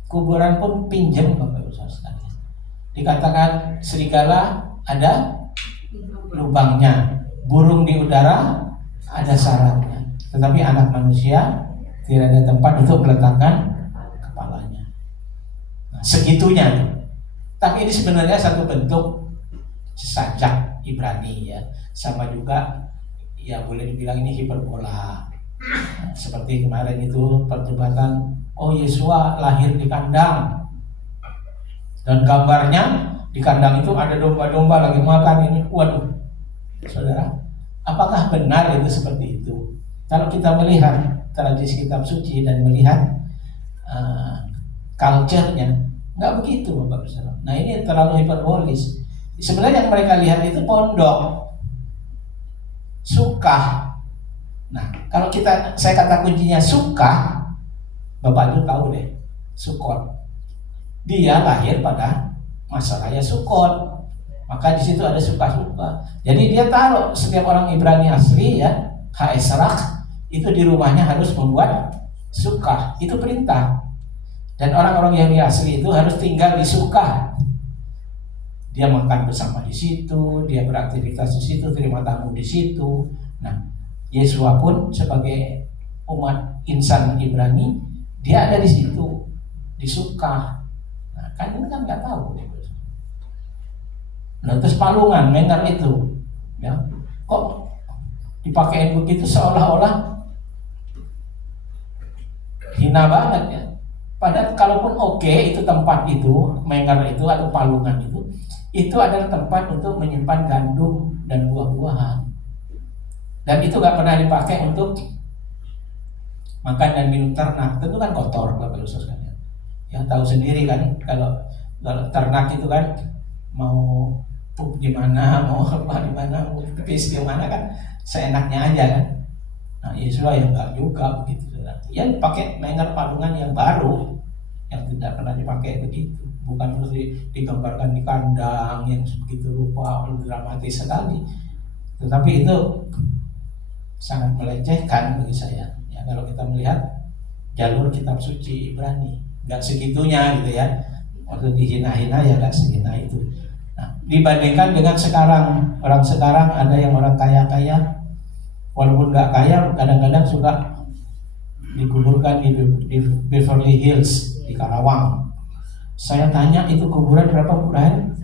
Kuburan pun pinjam Bapak Ibu sekalian. Dikatakan serigala ada lubangnya, burung di udara ada sarangnya, tetapi anak manusia tidak ada tempat untuk meletakkan kepalanya. Nah, segitunya. Tapi ini sebenarnya satu bentuk sajak Ibrani ya, sama juga ya boleh dibilang ini hiperbola. Nah, seperti kemarin itu perdebatan, oh Yesua lahir di kandang, dan gambarnya di kandang itu ada domba-domba lagi makan ini. Waduh, saudara, apakah benar itu seperti itu? Kalau kita melihat tradisi kitab suci dan melihat culture-nya, nggak begitu Bapak Saudara. Nah ini terlalu hiperbolis. Sebenarnya yang mereka lihat itu pondok, Sukkah. Nah kalau saya kata kuncinya Sukkah, Bapak itu tahu deh, Sukkot. Dia lahir pada masa raya Sukkot, maka di situ ada Sukkah. Jadi dia taruh setiap orang Ibrani asli ya, Haesrak itu di rumahnya harus membuat Sukkah, itu perintah. Dan orang-orang Yahudi asli itu harus tinggal di Sukkah. Dia makan bersama di situ, dia beraktivitas di situ, terima tamu di situ. Nah, Yesua pun sebagai umat insan Ibrani, dia ada di situ, di Sukkah. Nah, kan ini kan nggak tahu. Nah, terus palungan, mengar itu, ya, kok dipakai begitu seolah-olah hina banget ya. Padahal kalaupun oke, itu tempat itu, mengar itu atau palungan itu adalah tempat untuk menyimpan gandum dan buah-buahan. Dan itu gak pernah dipakai untuk makan dan minum ternak. Tentu kan kotor Bapak Ibu sekalian. Ya tahu sendiri kan, kalau ternak itu kan mau pup di mana, mau apa di mana, mau pipis di mana kan seenaknya aja kan. Nah, Yesua yang enggak juga begitu. Ya pakai mengar palungan yang baru, yang tidak pernah dipakai begitu. Bukan terus digambarkan di kandang yang begitu rupa dramatis sekali. Tetapi itu sangat melecehkan bagi saya. Ya, kalau kita melihat jalur kitab suci Ibrani, nggak segitunya gitu ya. Waktu dihina-hina ya nggak segina itu. Nah, dibandingkan dengan sekarang, orang sekarang ada yang orang kaya-kaya, walaupun nggak kaya, kadang-kadang suka dikuburkan di Beverly Hills di Karawang. Saya tanya itu kuburan berapa Brian?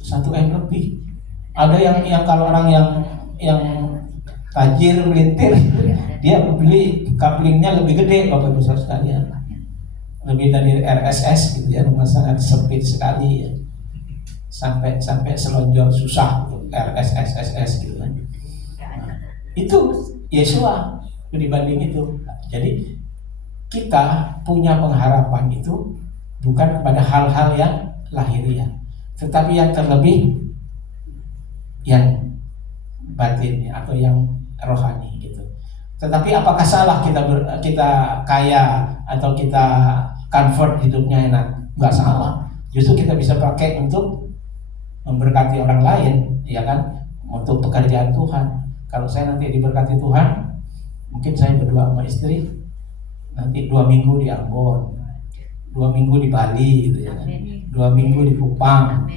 1M lebih. Ada yang kalau orang yang tajir melintir, dia beli kaplingnya lebih gede Bapak Ibu sekalian, lebih dari RSS gitu ya, rumah sangat sempit sekali ya, sampai selonjor susah RSS gitu kan. Nah, itu Yesua dibanding itu. Jadi kita punya pengharapan itu bukan kepada hal-hal yang lahiriah, tetapi yang terlebih yang batin atau yang rohani gitu. Tetapi apakah salah kita kaya atau kita comfort hidupnya enak? Nggak salah. Justru kita bisa pakai untuk memberkati orang lain, ya kan? Untuk pekerjaan Tuhan. Kalau saya nanti diberkati Tuhan, mungkin saya berdua sama istri nanti 2 minggu di Ambon, 2 minggu di Bali gitu ya kan? 2 minggu di Kupang,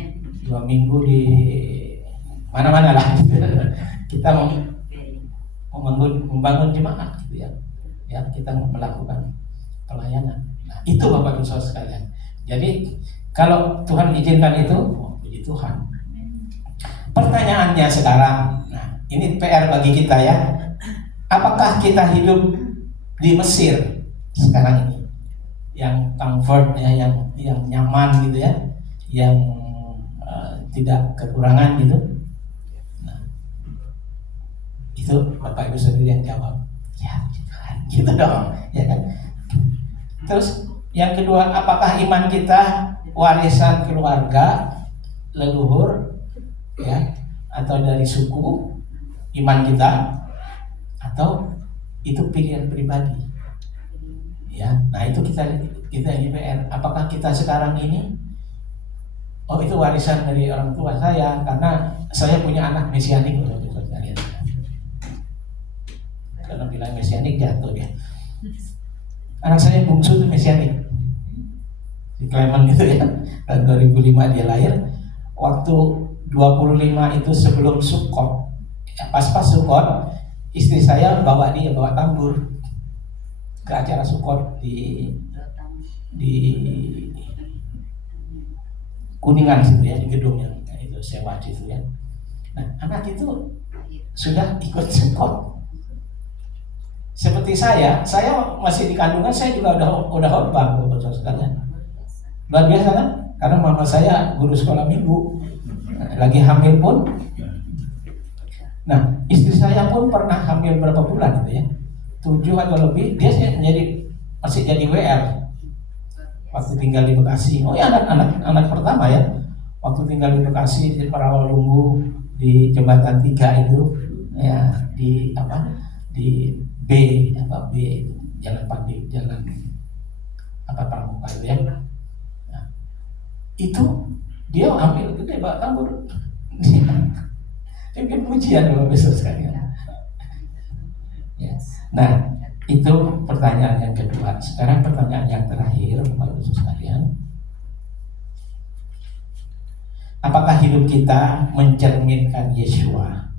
2 minggu di mana-mana lah gitu. Kita membangun jemaat gitu ya. Ya, kita melakukan pelayanan. Nah, itu Bapak Ibu Saudara sekalian. Jadi kalau Tuhan izinkan itu, puji Tuhan. Pertanyaannya sekarang, nah ini PR bagi kita ya. Apakah kita hidup di Mesir sekarang ini, yang comfort ya, yang nyaman gitu ya, yang tidak kekurangan gitu? Nah, itu Bapak Ibu sendiri yang jawab. Ya, gitu dong, ya kan? Terus yang kedua, apakah iman kita warisan keluarga, leluhur, ya, atau dari suku iman kita, atau itu pilihan pribadi? Ya, nah itu kita ini PR. Apakah kita sekarang ini, oh itu warisan dari orang tua saya karena saya punya anak mesianik, karena bilang mesianik jatuh dia. Anak saya bungsu itu mesianik, si Clement itu ya, tahun 2005 dia lahir. Waktu 25 itu sebelum Sukot, ya, pas Sukot, istri saya bawa tambur ke acara Sukot di Kuningan situ ya, di gedungnya itu sewa situ ya. Nah, anak itu sudah ikut Sukot. Seperti saya masih di kandungan, saya juga udah khotbah Bapak sekalian. Luar biasa kan? Karena mama saya guru sekolah minggu, lagi hamil pun. Nah, istri saya pun pernah hamil berapa bulan gitu ya, 7 atau lebih. Dia masih jadi WR waktu tinggal di Bekasi. Oh ya, anak pertama ya, waktu tinggal di Bekasi di Parawalumbu, di Jembatan 3 itu ya, di B Jalan Pandi, Jalan Pramuka itu ya. Nah, itu dia ambil gede Pak tambur. Dia bikin pujian Bapak besok sekalian. Ya. Nah, itu pertanyaan yang kedua. Sekarang pertanyaan yang terakhir Bapak besok sekalian. Apakah hidup kita mencerminkan Yeshua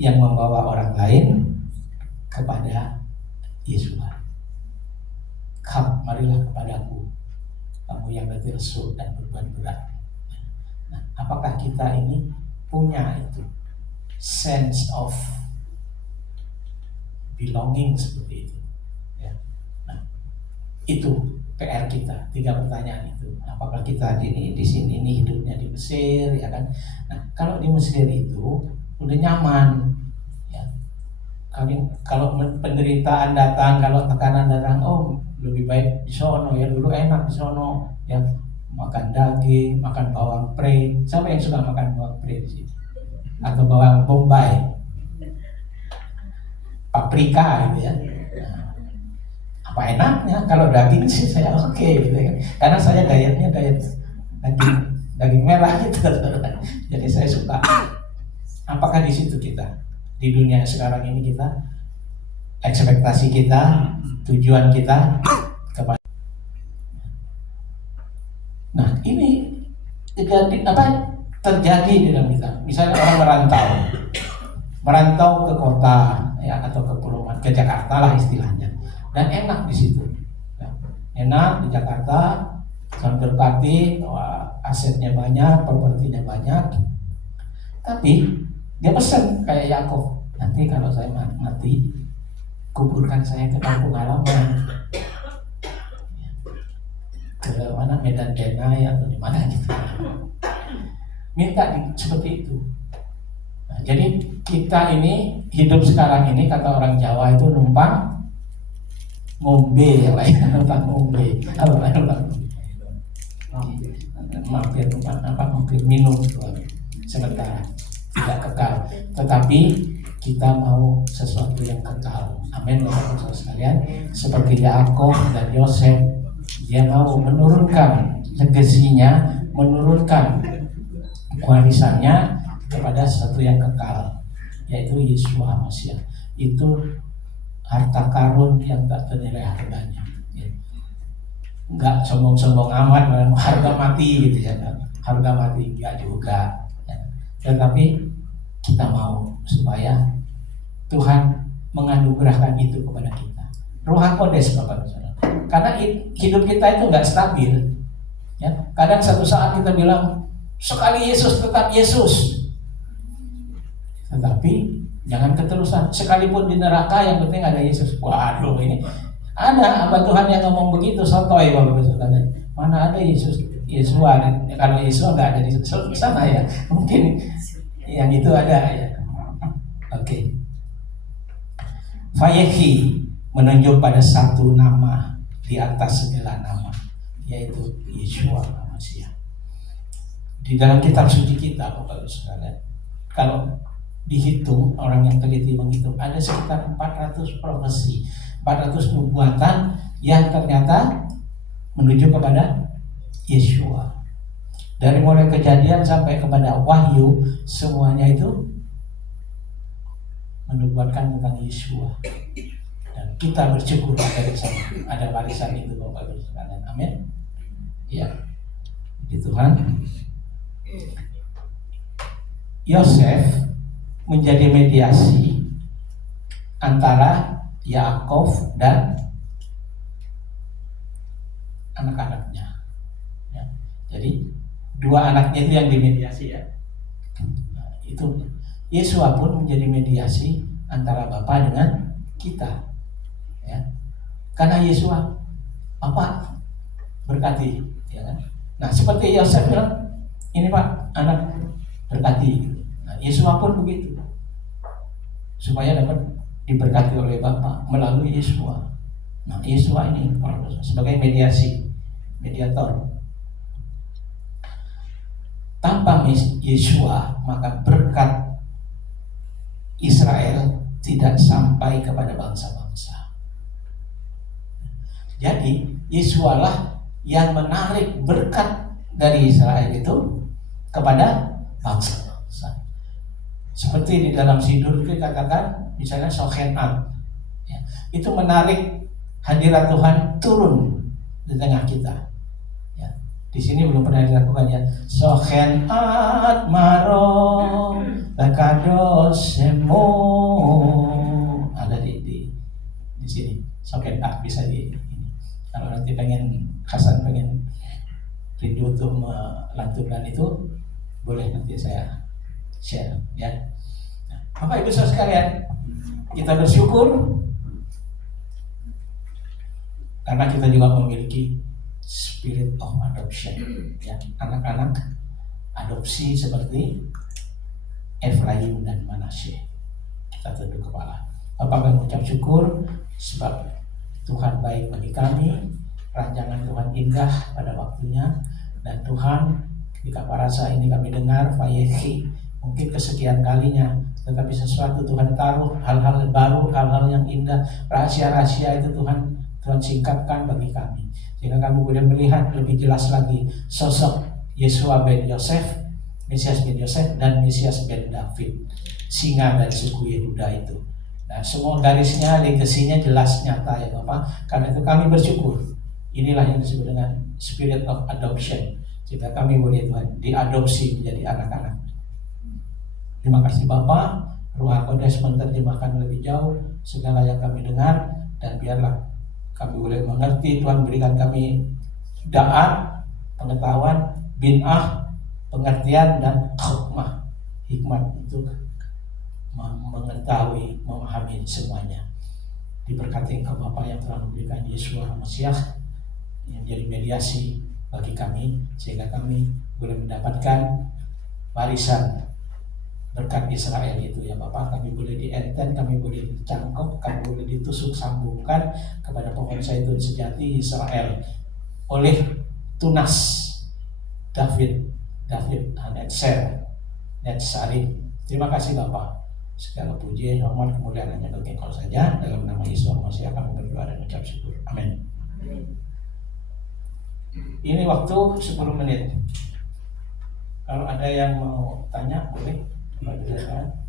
yang membawa orang lain kepada Yeshua? Marilah kepadaku, kamu yang letih lesu dan beban berat. Nah, apakah kita ini punya itu sense of belonging seperti itu? Ya. Nah, itu PR kita. 3 pertanyaan itu. Apakah kita di sini ini hidupnya di Mesir, ya kan? Nah, kalau di Mesir itu udah nyaman. Kalau penderitaan datang, kalau tekanan datang, oh lebih baik di sono ya, dulu enak di sono ya, makan daging, makan bawang pre. Siapa yang suka makan bawang pre di sini? Atau bawang bombay, paprika gitu ya. Nah, apa enaknya? Kalau daging sih saya oke gitu ya, karena saya dietnya daging merah gitu. Jadi saya suka. Apakah di situ kita? Di dunia sekarang ini kita, ekspektasi kita, tujuan kita kepada. Nah, ini terjadi di dalam kita. Misalnya orang merantau ke kota ya, atau ke perumahan, ke Jakarta lah istilahnya, dan enak di situ. Ya, enak di Jakarta, Tuhan berkati, asetnya banyak, propertinya banyak, tapi dia pesan kayak Yakub, nanti kalau saya mati, kuburkan saya ke kampung halaman, ke mana, Medan Denai atau di mana gitu. Minta seperti itu. Nah, jadi kita ini hidup sekarang ini, kata orang Jawa itu numpang ngombe ya Pak ya, numpang ngombe apa Pak, numpang mampir minum sementara, tidak kekal, tetapi kita mau sesuatu yang kekal. Amin Bapak Ibu sekalian. Seperti Yakov dan Yosef, dia mau menurunkan legasinya, menurunkan warisannya kepada sesuatu yang kekal, yaitu Yesus Masih. Itu harta karun yang tak ternilai harganya. Enggak sombong-sombong amat, harga mati gitu ya, harga mati enggak juga ya. Tetapi kita mau supaya Tuhan menganugerahkan itu kepada kita, Ruh Kodes Bapak Saudara. Karena hidup kita itu enggak stabil ya. Kadang satu saat kita bilang sekali Yesus tetap Yesus, tetapi jangan keterusan. Sekalipun di neraka yang penting ada Yesus. Waduh, ini ada hamba Tuhan yang ngomong begitu, sotoy Bapak Saudara. Mana ada Yesus? Yesua, kalau Yesua nggak ada di sana ya, mungkin yang itu ada ya. Oke. Vayehi menunjuk pada satu nama di atas segala nama, yaitu Yeshua Masih. Di dalam kitab suci kita Bapak Saudara, kalau dihitung, orang yang teliti menghitung, ada sekitar 400 profesi, 400 nubuatan yang ternyata menuju kepada Yeshua. Dari mulai Kejadian sampai kepada Wahyu, semuanya itu menubuatkan tentang Yeshua. Dan kita bersyukur ada warisan itu Bapak Ibu sekalian. Amin. Ya. Puji Tuhan. Yosef menjadi mediasi antara Yakov dan anak-anaknya ya. Jadi dua anaknya itu yang dimediasi ya. Nah, itu Yesua pun menjadi mediasi antara Bapa dengan kita ya. Karena Yesua Bapa berkati ya kan? Nah seperti Yosef bilang, ini Pak anak berkati. Nah Yesua pun begitu, supaya dapat diberkati oleh Bapa melalui Yesua. Nah Yesua ini sebagai mediator. Tanpa Yesua maka berkat Israel tidak sampai kepada bangsa-bangsa. Jadi Yesualah yang menarik berkat dari Israel itu kepada bangsa-bangsa. Seperti di dalam Sidur itu katakan, misalnya Sokenat ya, itu menarik hadirat Tuhan turun di tengah kita ya. Di sini belum pernah dilakukan ya. Sokenat maro lakadosemo, ada di sini Sokenat, bisa di ini. Kalau nanti Hasan pengen rindu untuk melantunkan itu, boleh nanti saya share ya. Nah, Bapak Ibu Saudara sekalian, kita bersyukur karena kita juga memiliki spirit of adoption ya, anak-anak adopsi seperti Efraim dan Manasye. Kita tunduk kepala. Bapak mengucap syukur sebab Tuhan baik bagi kami, rancangan Tuhan indah pada waktunya, dan Tuhan ketika parasa ini kami dengar Vayehi mungkin kesekian kalinya, tetapi sesuatu Tuhan taruh hal-hal baru, hal-hal yang indah, rahasia-rahasia itu Tuhan singkapkan bagi kami, sehingga kami boleh melihat lebih jelas lagi sosok Yeshua ben Yosef, Mesias ben Yosef dan Mesias ben David, singa dari suku Yehuda itu. Nah, semua garisnya, legasinya jelas nyata ya Bapak. Karena itu kami bersyukur. Inilah yang disebut dengan spirit of adoption. Jika kami boleh Tuhan diadopsi menjadi anak-anak. Terima kasih Bapak. Ruh Kodes menerjemahkan lebih jauh segala yang kami dengar, dan biarlah kami boleh mengerti. Tuhan berikan kami da'at, pengetahuan, bin'ah, pengertian, dan hikmat untuk mengetahui, memahami semuanya. Diberkati Engkau Bapa yang telah memberikan Yeshua Mesias yang jadi mediasi bagi kami, sehingga kami boleh mendapatkan warisan berkat Israel itu ya Bapak. Kami boleh dienten, kami boleh dicangkok, kami boleh ditusuk sambungkan kepada pohon zaitun sejati Israel oleh tunas David Netsari. Terima kasih Bapak. Segala puji, hormat, kemuliaan hanya bagi Engkau saja. Dalam nama Yesus Masih akan berdoa dan ucap syukur. Amin. Ini waktu 10 menit. Kalau ada yang mau tanya boleh. Silakan.